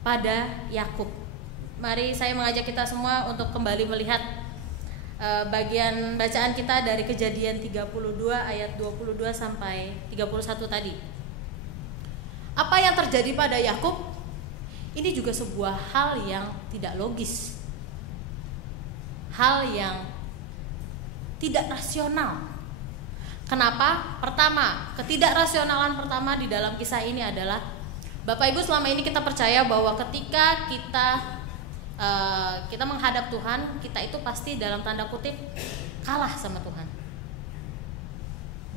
pada Yakub. Mari saya mengajak kita semua untuk kembali melihat bagian bacaan kita dari Kejadian 32 ayat 22 sampai 31 tadi. Apa yang terjadi pada Yakub? Ini juga sebuah hal yang tidak logis. Hal yang tidak rasional. Kenapa? Pertama, ketidakrasionalan pertama di dalam kisah ini adalah, Bapak Ibu, selama ini kita percaya bahwa ketika kita menghadap Tuhan, kita itu pasti dalam tanda kutip kalah sama Tuhan.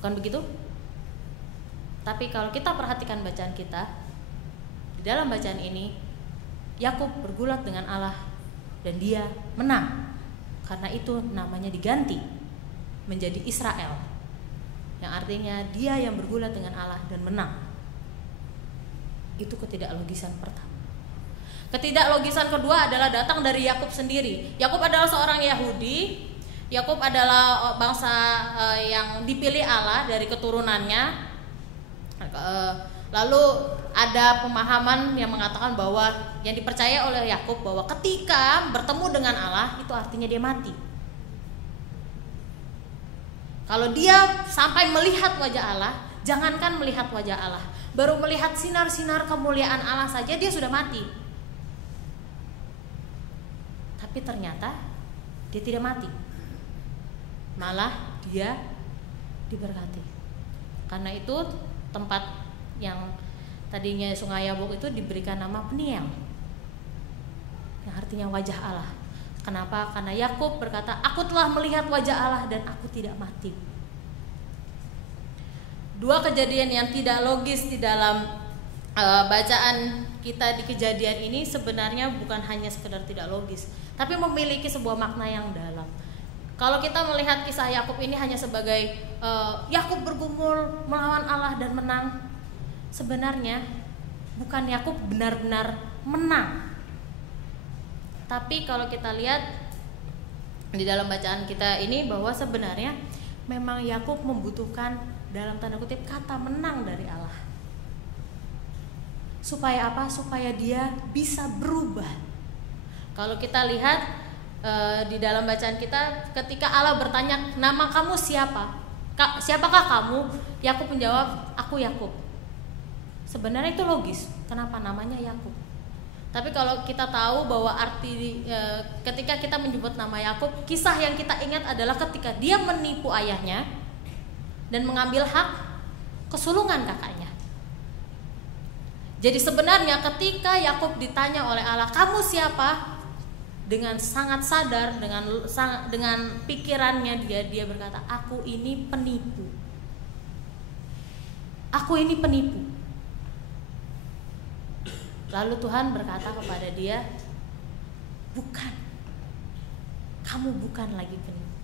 Bukan begitu? Tapi kalau kita perhatikan bacaan kita, di dalam bacaan ini Yakub bergulat dengan Allah dan dia menang. Karena itu namanya diganti menjadi Israel, yang artinya dia yang bergulat dengan Allah dan menang. Itu ketidaklogisan pertama. Ketidaklogisan kedua adalah datang dari Yakub sendiri. Yakub adalah seorang Yahudi. Yakub adalah bangsa yang dipilih Allah dari keturunannya. Lalu ada pemahaman yang mengatakan bahwa yang dipercaya oleh Yakub bahwa ketika bertemu dengan Allah itu artinya dia mati. Kalau dia sampai melihat wajah Allah, jangankan melihat wajah Allah, baru melihat sinar-sinar kemuliaan Allah saja dia sudah mati. Tapi ternyata dia tidak mati, malah dia diberkati. Karena itu tempat yang tadinya Sungai Yabok itu diberikan nama Peniel, yang artinya wajah Allah. Kenapa? Karena Yakub berkata, aku telah melihat wajah Allah dan aku tidak mati. Dua kejadian yang tidak logis di dalam bacaan kita di Kejadian ini sebenarnya bukan hanya sekedar tidak logis, tapi memiliki sebuah makna yang dalam. Kalau kita melihat kisah Yakub ini hanya sebagai Yakub bergumul melawan Allah dan menang, sebenarnya bukan Yakub benar-benar menang. Tapi kalau kita lihat di dalam bacaan kita ini bahwa sebenarnya memang Yakub membutuhkan dalam tanda kutip kata menang dari Allah. Supaya apa? Supaya dia bisa berubah. Kalau kita lihat di dalam bacaan kita, ketika Allah bertanya, nama kamu siapa? Siapakah kamu? Yakub menjawab, aku Yakub. Sebenarnya itu logis. Kenapa namanya Yakub? Tapi kalau kita tahu bahwa arti ketika kita menyebut nama Yakub, kisah yang kita ingat adalah ketika dia menipu ayahnya dan mengambil hak kesulungan kakaknya. Jadi sebenarnya ketika Yakub ditanya oleh Allah, kamu siapa? Dengan sangat sadar, dengan pikirannya dia berkata, aku ini penipu. Aku ini penipu. Lalu Tuhan berkata kepada dia, bukan, kamu bukan lagi penipu,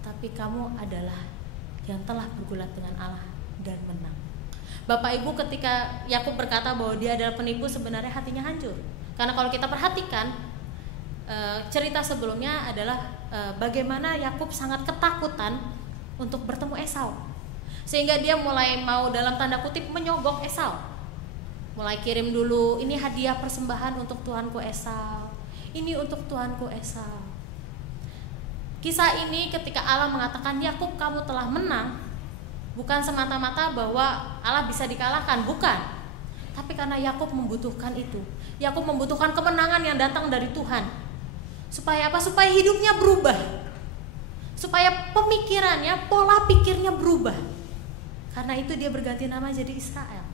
tapi kamu adalah yang telah bergulat dengan Allah dan menang. Bapak Ibu, ketika Yakub berkata bahwa dia adalah penipu, sebenarnya hatinya hancur. Karena kalau kita perhatikan cerita sebelumnya adalah bagaimana Yakub sangat ketakutan untuk bertemu Esau, sehingga dia mulai mau dalam tanda kutip menyogok Esau. Mulai kirim dulu, ini hadiah persembahan untuk tuanku Esau, ini untuk tuanku Esau. Kisah ini ketika Allah mengatakan Yakub kamu telah menang, bukan semata-mata bahwa Allah bisa dikalahkan, bukan. Tapi karena Yakub membutuhkan itu. Yakub membutuhkan kemenangan yang datang dari Tuhan. Supaya apa? Supaya hidupnya berubah. Supaya pemikirannya, pola pikirnya berubah. Karena itu dia berganti nama jadi Israel.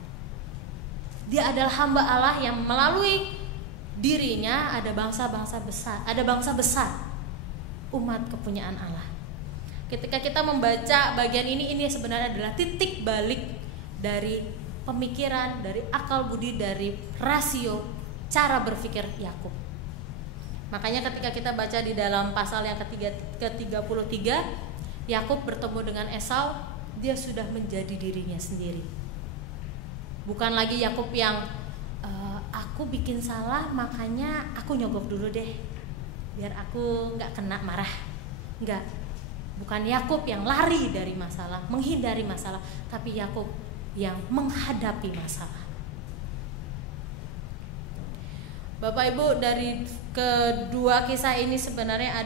Dia adalah hamba Allah yang melalui dirinya ada bangsa-bangsa besar, ada bangsa besar, umat kepunyaan Allah. Ketika kita membaca bagian ini sebenarnya adalah titik balik dari pemikiran, dari akal budi, dari rasio, cara berpikir Yakub. Makanya ketika kita baca di dalam pasal yang ke-33, Yakub bertemu dengan Esau, dia sudah menjadi dirinya sendiri. Bukan lagi Yakub yang aku bikin salah makanya aku nyogok dulu deh biar aku nggak kena marah. Enggak. Bukan Yakub yang lari dari masalah, menghindari masalah, tapi Yakub yang menghadapi masalah. Bapak Ibu, dari kedua kisah ini sebenarnya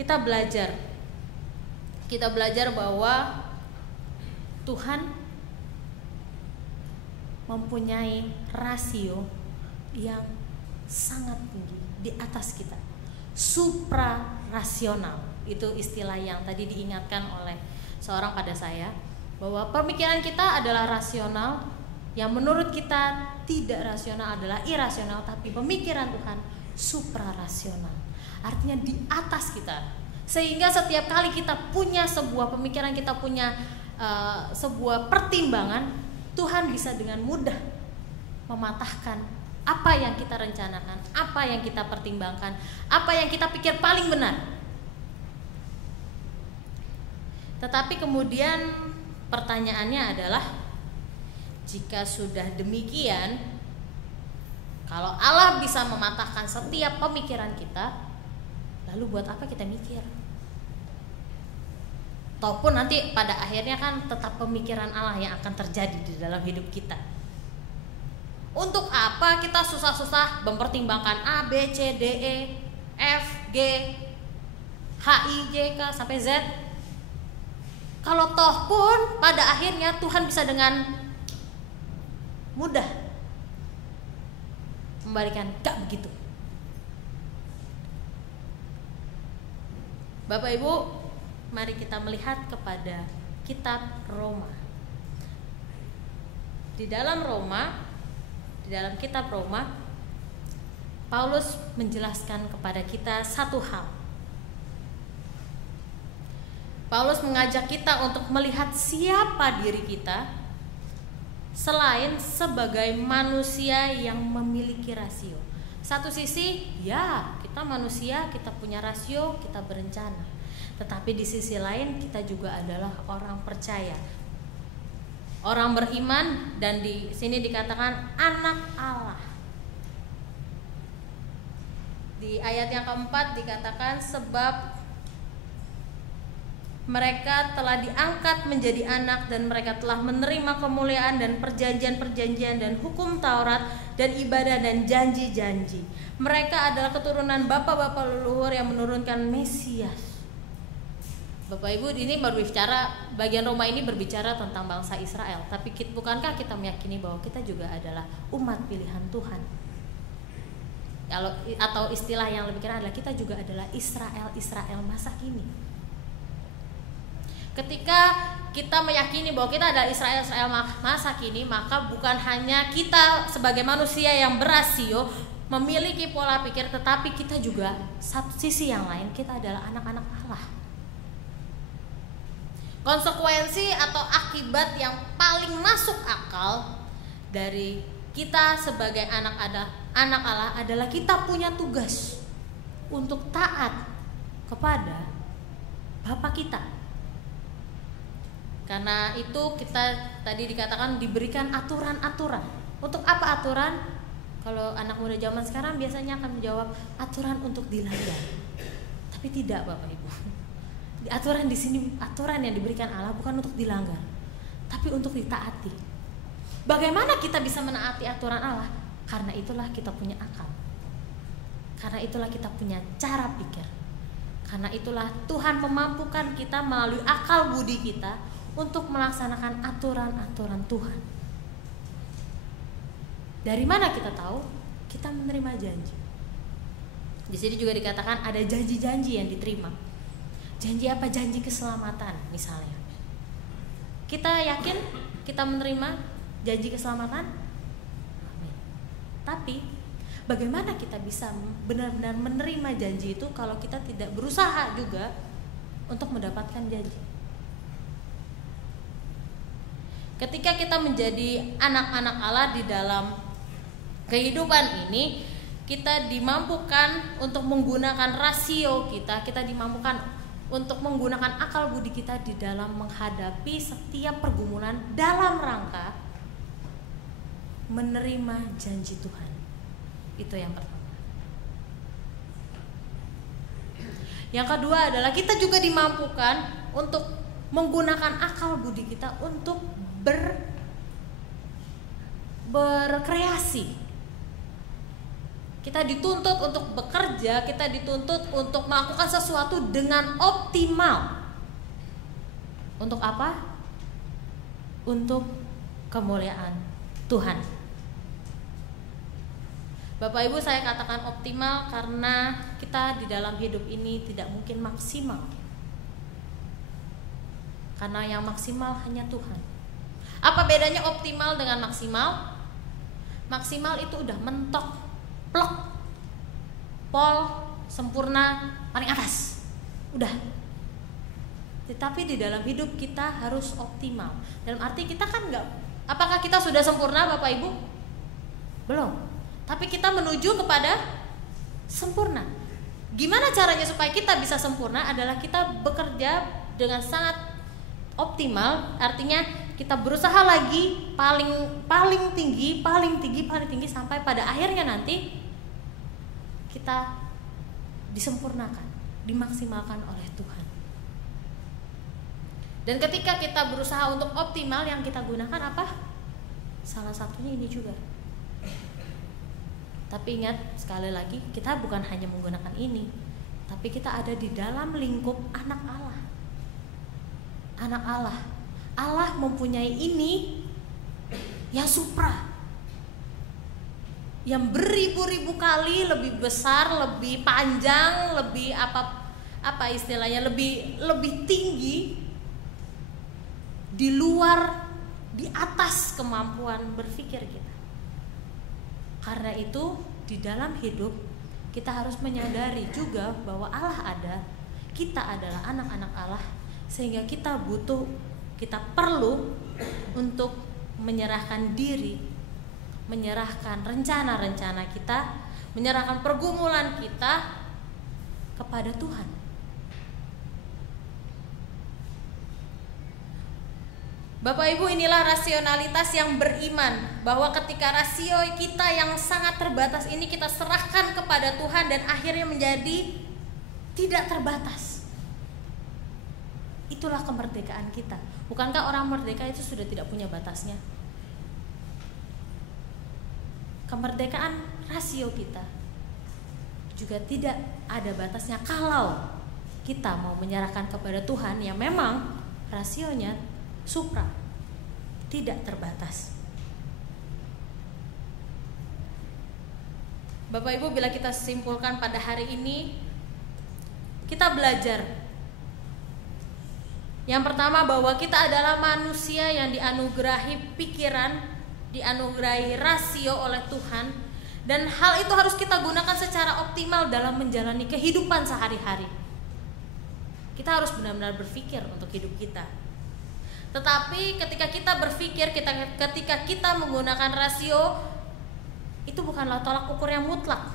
kita belajar bahwa Tuhan mempunyai rasio yang sangat tinggi di atas kita, supra-rasional. Itu istilah yang tadi diingatkan oleh seorang pada saya, bahwa pemikiran kita adalah rasional, yang menurut kita tidak rasional adalah irasional, tapi pemikiran Tuhan supra-rasional, artinya di atas kita. Sehingga setiap kali kita punya sebuah pemikiran, kita punya sebuah pertimbangan, Tuhan bisa dengan mudah mematahkan apa yang kita rencanakan, apa yang kita pertimbangkan, apa yang kita pikir paling benar. Tetapi kemudian pertanyaannya adalah, jika sudah demikian, kalau Allah bisa mematahkan setiap pemikiran kita, lalu buat apa kita mikir? Ataupun nanti pada akhirnya kan tetap pemikiran Allah yang akan terjadi di dalam hidup kita. Untuk apa kita susah-susah mempertimbangkan A, B, C, D, E, F, G, H, I, J, K sampai Z? Kalau toh pun pada akhirnya Tuhan bisa dengan mudah membalikan, gak begitu. Bapak Ibu, mari kita melihat kepada kitab Roma. Di dalam kitab Roma, Paulus menjelaskan kepada kita satu hal. Paulus mengajak kita untuk melihat siapa diri kita selain sebagai manusia yang memiliki rasio. Satu sisi, ya, kita manusia, kita punya rasio, kita berencana. Tetapi di sisi lain kita juga adalah orang percaya, orang beriman, dan di sini dikatakan anak Allah. Di ayat yang keempat dikatakan, sebab mereka telah diangkat menjadi anak dan mereka telah menerima kemuliaan dan perjanjian-perjanjian dan hukum Taurat dan ibadah dan janji-janji. Mereka adalah keturunan bapak-bapak leluhur yang menurunkan Mesias. Bapak Ibu, ini baru bicara, bagian Roma ini berbicara tentang bangsa Israel. Tapi bukankah kita meyakini bahwa kita juga adalah umat pilihan Tuhan? Atau istilah yang lebih kira adalah kita juga adalah Israel masa kini. Ketika kita meyakini bahwa kita adalah Israel masa kini, maka bukan hanya kita sebagai manusia yang berasio memiliki pola pikir, tetapi kita juga satu sisi yang lain, kita adalah anak-anak Allah. Konsekuensi atau akibat yang paling masuk akal dari kita sebagai anak Allah adalah kita punya tugas untuk taat kepada Bapa kita. Karena itu kita tadi dikatakan diberikan aturan-aturan. Untuk apa aturan? Kalau anak muda zaman sekarang biasanya akan menjawab aturan untuk dilanggar. Tapi tidak, Bapak Ibu. Aturan di sini, aturan yang diberikan Allah bukan untuk dilanggar, tapi untuk ditaati. Bagaimana kita bisa menaati aturan Allah? Karena itulah kita punya akal. Karena itulah kita punya cara pikir. Karena itulah Tuhan memampukan kita melalui akal budi kita untuk melaksanakan aturan-aturan Tuhan. Dari mana kita tahu? Kita menerima janji. Di sini juga dikatakan ada janji-janji yang diterima. Janji apa? Janji keselamatan misalnya. Kita yakin kita menerima janji keselamatan? Amin. Tapi bagaimana kita bisa benar-benar menerima janji itu kalau kita tidak berusaha juga untuk mendapatkan janji? Ketika kita menjadi anak-anak Allah di dalam kehidupan ini, kita dimampukan untuk menggunakan rasio kita dimampukan untuk menggunakan akal budi kita di dalam menghadapi setiap pergumulan dalam rangka menerima janji Tuhan. Itu yang pertama. Yang kedua adalah kita juga dimampukan untuk menggunakan akal budi kita untuk berkreasi. Kita dituntut untuk bekerja, kita dituntut untuk melakukan sesuatu dengan optimal. Untuk apa? Untuk kemuliaan Tuhan. Bapak Ibu, saya katakan optimal karena kita di dalam hidup ini tidak mungkin maksimal. Karena yang maksimal hanya Tuhan. Apa bedanya optimal dengan maksimal? Maksimal itu udah mentok, plek, pol, sempurna, paling atas. Udah. Tetapi di dalam hidup kita harus optimal. Dalam arti kita kan enggak, apakah kita sudah sempurna Bapak Ibu? Belum. Tapi kita menuju kepada sempurna. Gimana caranya supaya kita bisa sempurna? Adalah kita bekerja dengan sangat optimal. Artinya kita berusaha lagi paling tinggi sampai pada akhirnya nanti kita disempurnakan, dimaksimalkan oleh Tuhan. Dan ketika kita berusaha untuk optimal, yang kita gunakan apa? Salah satunya ini juga. Tapi ingat, sekali lagi, kita bukan hanya menggunakan ini, tapi kita ada di dalam lingkup anak Allah. Anak Allah. Allah mempunyai ini yang supra, yang beribu-ribu kali lebih besar, lebih panjang, lebih apa istilahnya, lebih tinggi, di luar, di atas kemampuan berpikir kita. Karena itu di dalam hidup kita harus menyadari juga bahwa Allah ada, kita adalah anak-anak Allah, sehingga kita perlu untuk menyerahkan diri, menyerahkan rencana-rencana kita, menyerahkan pergumulan kita kepada Tuhan. Bapak Ibu, inilah rasionalitas yang beriman, bahwa ketika rasio kita yang sangat terbatas ini kita serahkan kepada Tuhan dan akhirnya menjadi tidak terbatas. Itulah kemerdekaan kita. Bukankah orang merdeka itu sudah tidak punya batasnya? Kemerdekaan rasio kita juga tidak ada batasnya kalau kita mau menyerahkan kepada Tuhan yang memang rasionya supra, tidak terbatas. Bapak Ibu, bila kita simpulkan pada hari ini, kita belajar yang pertama bahwa kita adalah manusia yang dianugerahi pikiran, dianugerahi rasio oleh Tuhan, dan hal itu harus kita gunakan secara optimal dalam menjalani kehidupan sehari-hari. Kita harus benar-benar berpikir untuk hidup kita. Tetapi ketika kita berpikir, ketika kita menggunakan rasio, itu bukanlah tolak ukur yang mutlak,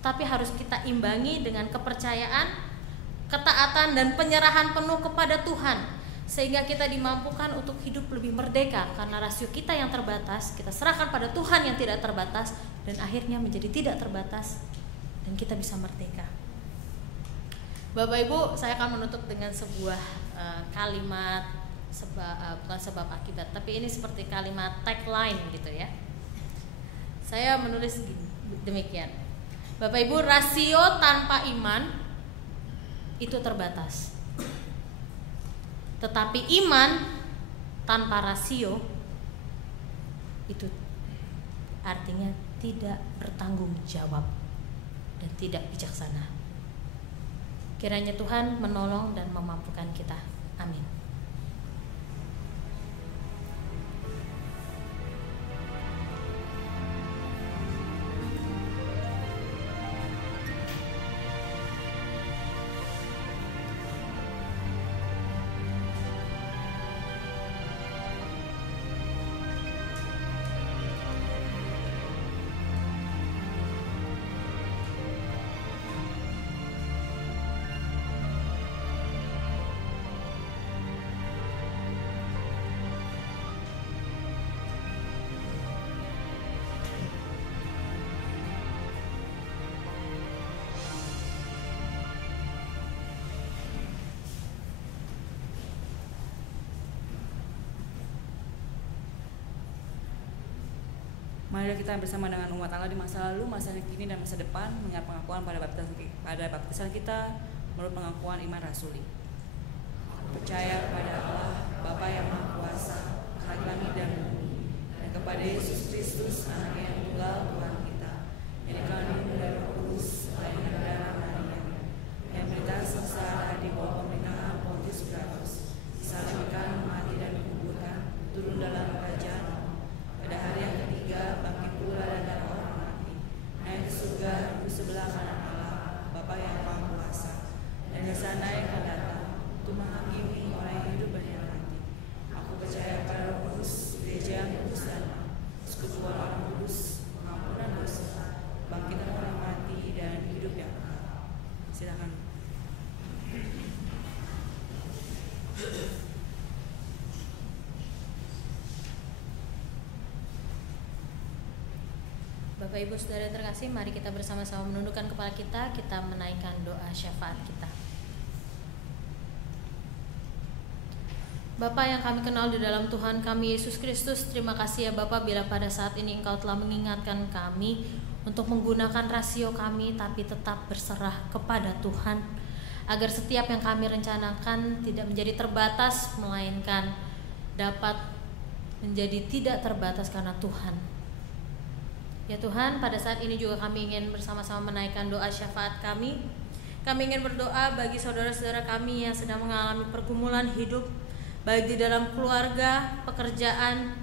tapi harus kita imbangi dengan kepercayaan, ketaatan, dan penyerahan penuh kepada Tuhan, sehingga kita dimampukan untuk hidup lebih merdeka. Karena rasio kita yang terbatas, kita serahkan pada Tuhan yang tidak terbatas, dan akhirnya menjadi tidak terbatas, dan kita bisa merdeka. Bapak Ibu, saya akan menutup dengan sebuah kalimat, bukan sebab akibat, tapi ini seperti kalimat tagline gitu ya. Saya menulis demikian: Bapak Ibu, rasio tanpa iman itu terbatas, tetapi iman tanpa rasio itu artinya tidak bertanggung jawab dan tidak bijaksana. Kiranya Tuhan menolong dan memampukan kita. Amin. Marilah kita bersama dengan umat Allah di masa lalu, masa kini, dan masa depan mengingat pengakuan pada baptisan kita menurut pengakuan iman rasuli. Percaya kepada Allah, Bapa yang Maha Kuasa, Tuhan langit dan bumi, dan kepada Yesus Kristus, Anak yang tunggal Tuhan kita, yang dikandung dari Roh Kudus, lahir dari darah Maria, yang menderita sengsara di bawah pemerintahan Pontius Pilatus, disalibkan, mati dan dikuburkan, turun dalam kerajaan, pada hari yang ketiga bangkit pula dari antara orang mati, naik ke surga di sebelah kanan Allah, Bapa yang Maha Kuasa, dan di sana yang akan datang untuk menghakimi orang yang hidup dan yang mati. Aku percaya pada Roh Kudus, gereja yang kudus dan persekutuan orang kudus, pengampunan dosa, bangkitan orang mati, dan hidup yang kekal. Silakan. Bapak Ibu Saudara terkasih, mari kita bersama-sama menundukkan kepala kita menaikkan doa syafaat kita. Bapa yang kami kenal di dalam Tuhan kami Yesus Kristus, terima kasih ya Bapa bila pada saat ini Engkau telah mengingatkan kami untuk menggunakan rasio kami tapi tetap berserah kepada Tuhan, agar setiap yang kami rencanakan tidak menjadi terbatas, melainkan dapat menjadi tidak terbatas karena Tuhan. Ya Tuhan, pada saat ini juga kami ingin bersama-sama menaikkan doa syafaat kami. Kami ingin berdoa bagi saudara-saudara kami yang sedang mengalami pergumulan hidup, baik di dalam keluarga, pekerjaan,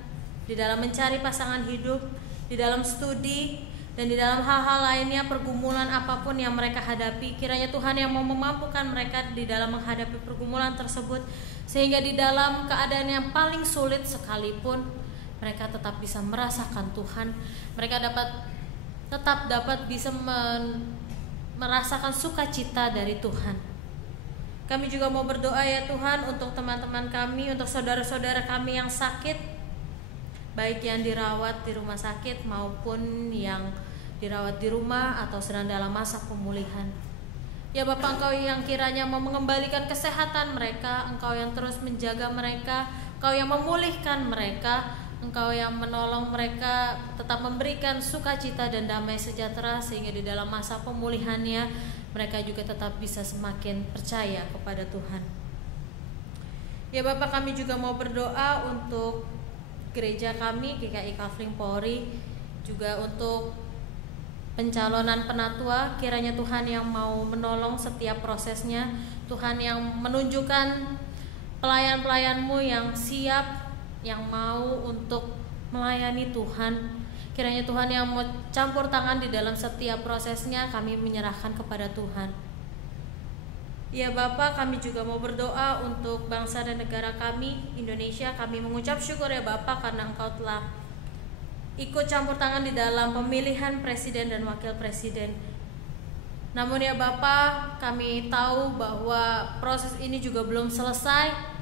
di dalam mencari pasangan hidup, di dalam studi, dan di dalam hal-hal lainnya, pergumulan apapun yang mereka hadapi. Kiranya Tuhan yang mau memampukan mereka di dalam menghadapi pergumulan tersebut, sehingga di dalam keadaan yang paling sulit sekalipun mereka tetap bisa merasakan Tuhan. Mereka tetap dapat bisa merasakan sukacita dari Tuhan. Kami juga mau berdoa ya Tuhan untuk teman-teman kami, untuk saudara-saudara kami yang sakit, baik yang dirawat di rumah sakit maupun yang dirawat di rumah atau sedang dalam masa pemulihan. Ya Bapa, Engkau yang kiranya mau mengembalikan kesehatan mereka, Engkau yang terus menjaga mereka, Engkau yang memulihkan mereka, Engkau yang menolong mereka tetap memberikan sukacita dan damai sejahtera, sehingga di dalam masa pemulihannya mereka juga tetap bisa semakin percaya kepada Tuhan. Ya Bapak, kami juga mau berdoa untuk gereja kami GKI Kafling Polri, juga untuk pencalonan penatua. Kiranya Tuhan yang mau menolong setiap prosesnya, Tuhan yang menunjukkan pelayan-pelayan-Mu yang siap, yang mau untuk melayani Tuhan. Kiranya Tuhan yang mau campur tangan di dalam setiap prosesnya, kami menyerahkan kepada Tuhan. Ya Bapak, kami juga mau berdoa untuk bangsa dan negara kami, Indonesia. Kami mengucap syukur ya Bapak karena Engkau telah ikut campur tangan di dalam pemilihan presiden dan wakil presiden. Namun ya Bapak, kami tahu bahwa proses ini juga belum selesai.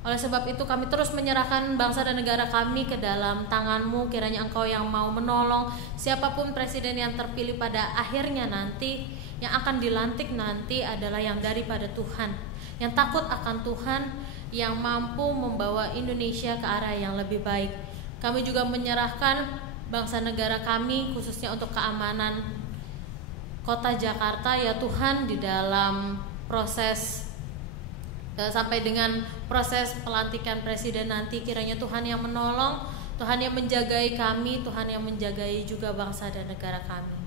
Oleh sebab itu kami terus menyerahkan bangsa dan negara kami ke dalam tangan-Mu. Kiranya Engkau yang mau menolong siapapun presiden yang terpilih pada akhirnya nanti, yang akan dilantik nanti adalah yang daripada Tuhan, yang takut akan Tuhan, yang mampu membawa Indonesia ke arah yang lebih baik. Kami juga menyerahkan bangsa negara kami khususnya untuk keamanan kota Jakarta ya Tuhan, di dalam proses sampai dengan proses pelantikan presiden nanti. Kiranya Tuhan yang menolong, Tuhan yang menjagai kami, Tuhan yang menjagai juga bangsa dan negara kami.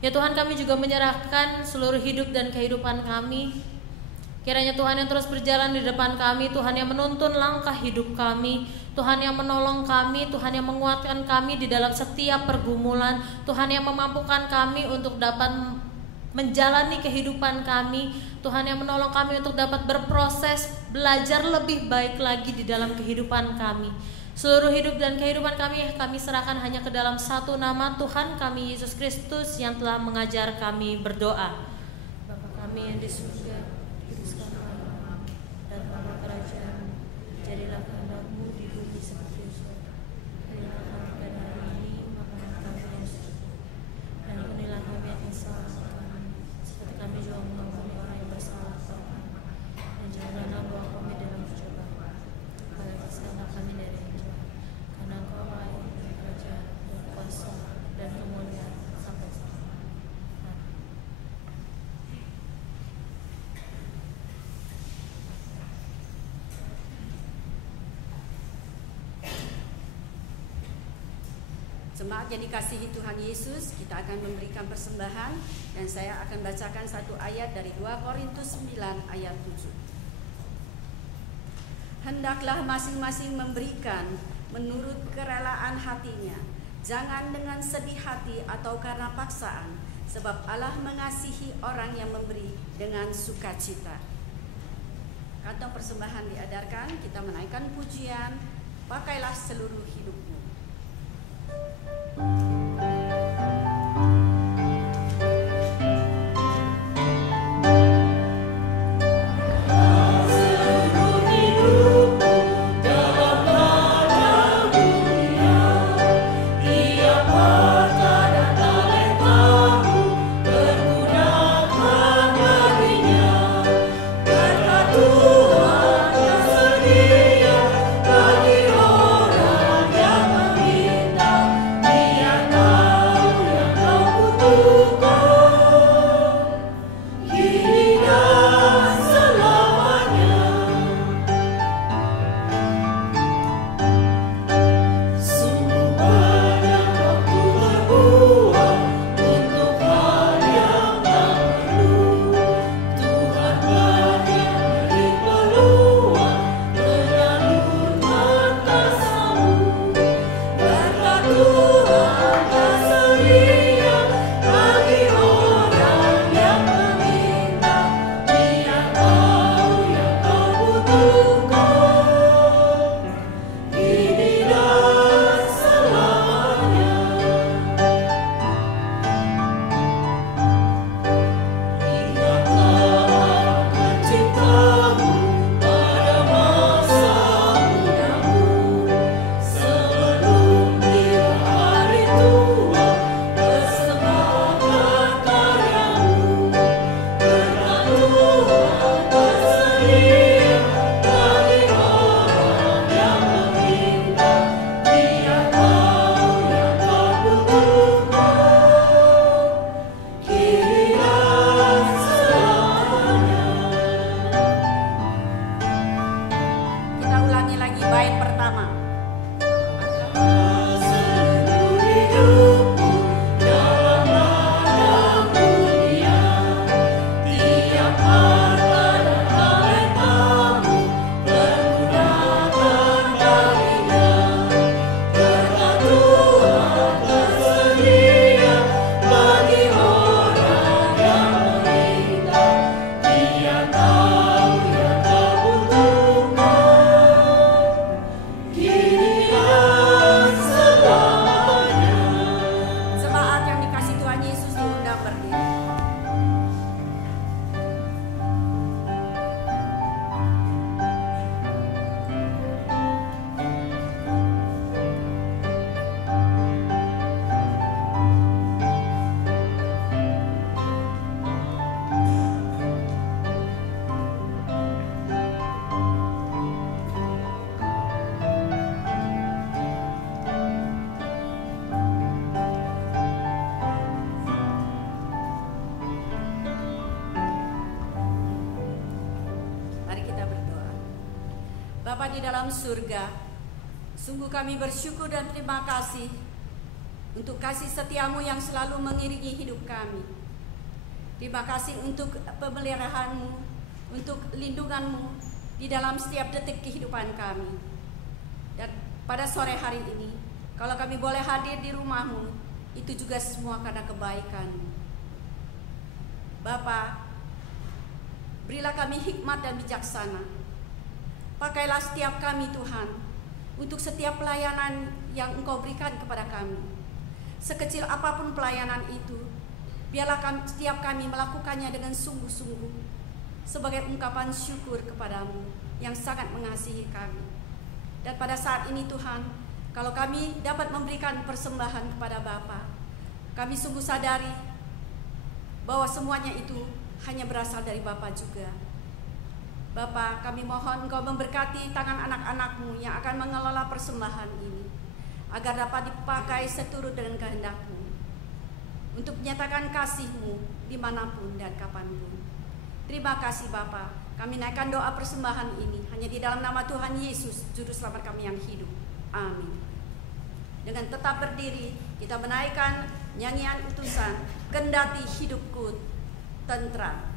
Ya Tuhan, kami juga menyerahkan seluruh hidup dan kehidupan kami. Kiranya Tuhan yang terus berjalan di depan kami, Tuhan yang menuntun langkah hidup kami, Tuhan yang menolong kami, Tuhan yang menguatkan kami di dalam setiap pergumulan, Tuhan yang memampukan kami untuk dapat menjalani kehidupan kami, Tuhan yang menolong kami untuk dapat berproses, belajar lebih baik lagi di dalam kehidupan kami. Seluruh hidup dan kehidupan kami serahkan hanya ke dalam satu nama, Tuhan kami Yesus Kristus yang telah mengajar kami berdoa. Bapa kami yang di surga, dikuduskanlah namamu, datanglah kerajaan-Mu, jadilah kehendak-Mu di bumi seperti di surga. Berilah kami pada hari ini makanan kami yang secukupnya, dan ampunilah kami akan salah kami, seperti kami juga mengampuni orang yang bersalah kepada kami, dan janganlah bawa kami dalam pencobaan, melainkan selamatkan kami dari yang jahat. Karena Engkau Maha, kerajaan dan Jemaat yang dikasihi Tuhan Yesus, kita akan memberikan persembahan dan saya akan bacakan satu ayat dari 2 Korintus 9 ayat 7. Hendaklah masing-masing memberikan menurut kerelaan hatinya, jangan dengan sedih hati atau karena paksaan, sebab Allah mengasihi orang yang memberi dengan sukacita. Kantong persembahan diedarkan, kita menaikkan pujian, pakailah seluruh hidupmu. Bapa di dalam surga, sungguh kami bersyukur dan terima kasih untuk kasih setiamu yang selalu mengiringi hidup kami. Terima kasih untuk pemeliharaanmu, untuk lindunganmu di dalam setiap detik kehidupan kami. Dan pada sore hari ini, kalau kami boleh hadir di rumahmu, itu juga semua karena kebaikan-Mu. Bapa, berilah kami hikmat dan bijaksana. Pakailah setiap kami Tuhan, untuk setiap pelayanan yang Engkau berikan kepada kami. Sekecil apapun pelayanan itu, biarlah setiap kami melakukannya dengan sungguh-sungguh, sebagai ungkapan syukur kepadamu yang sangat mengasihi kami. Dan pada saat ini Tuhan, kalau kami dapat memberikan persembahan kepada Bapa, kami sungguh sadari bahwa semuanya itu hanya berasal dari Bapa juga. Bapa, kami mohon Engkau memberkati tangan anak-anak-Mu yang akan mengelola persembahan ini, agar dapat dipakai seturut dengan kehendak-Mu, untuk menyatakan kasih-Mu dimanapun dan kapanpun. Terima kasih Bapa, kami naikkan doa persembahan ini hanya di dalam nama Tuhan Yesus, Juru Selamat kami yang hidup. Amin. Dengan tetap berdiri, Kita menaikkan nyanyian utusan Kendati Hidupku Tentram.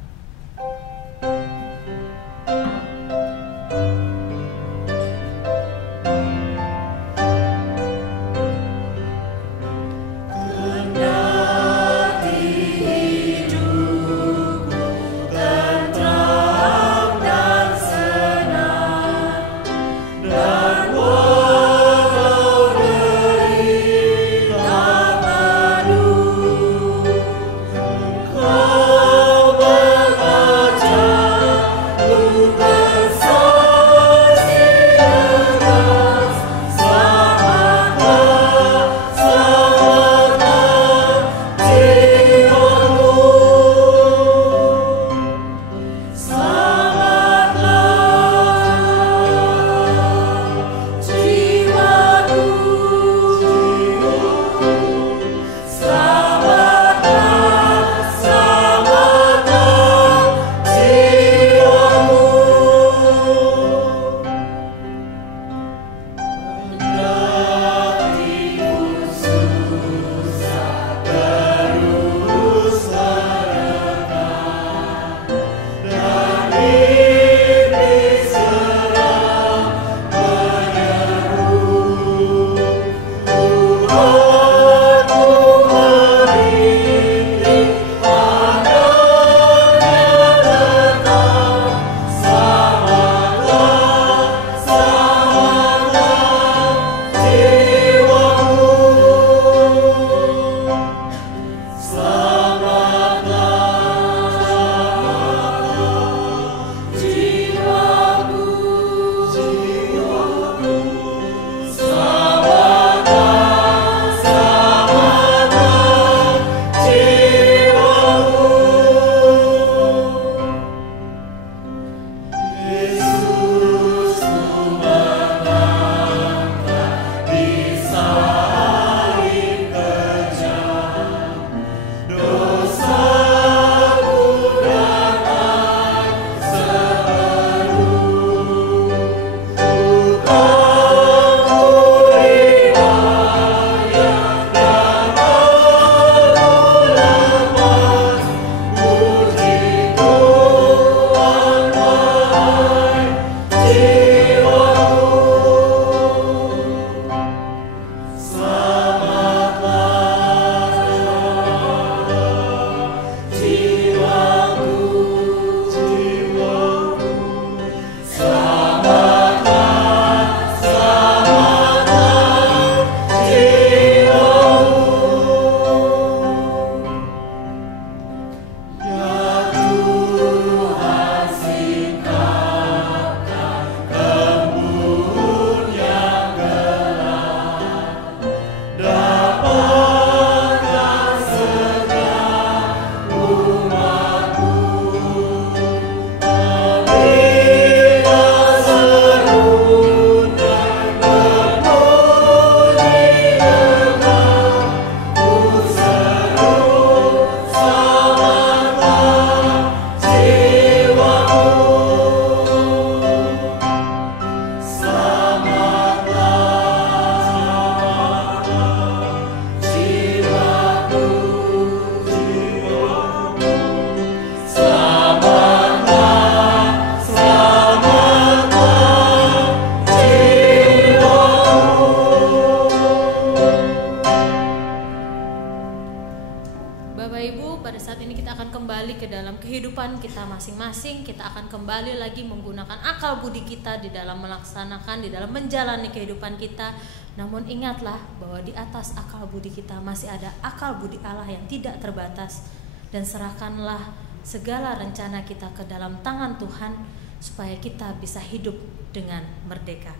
Masing-masing kita akan kembali lagi menggunakan akal budi kita di dalam melaksanakan, di dalam menjalani kehidupan kita. Namun ingatlah bahwa di atas akal budi kita masih ada akal budi Allah yang tidak terbatas. Dan serahkanlah segala rencana kita ke dalam tangan Tuhan supaya kita bisa hidup dengan merdeka.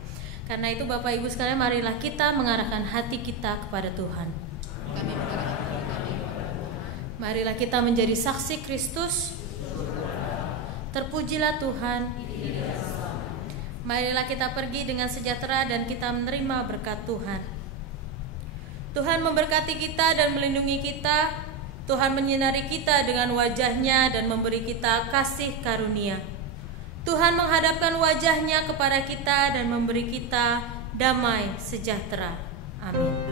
Karena itu Bapak Ibu sekalian, marilah kita mengarahkan hati kita kepada Tuhan. Marilah kita menjadi saksi Kristus. Terpujilah Tuhan. Marilah kita pergi dengan sejahtera dan kita menerima berkat Tuhan. Tuhan memberkati kita dan melindungi kita. Tuhan menyinari kita dengan wajah-Nya dan memberi kita kasih karunia. Tuhan menghadapkan wajah-Nya kepada kita dan memberi kita damai sejahtera. Amin.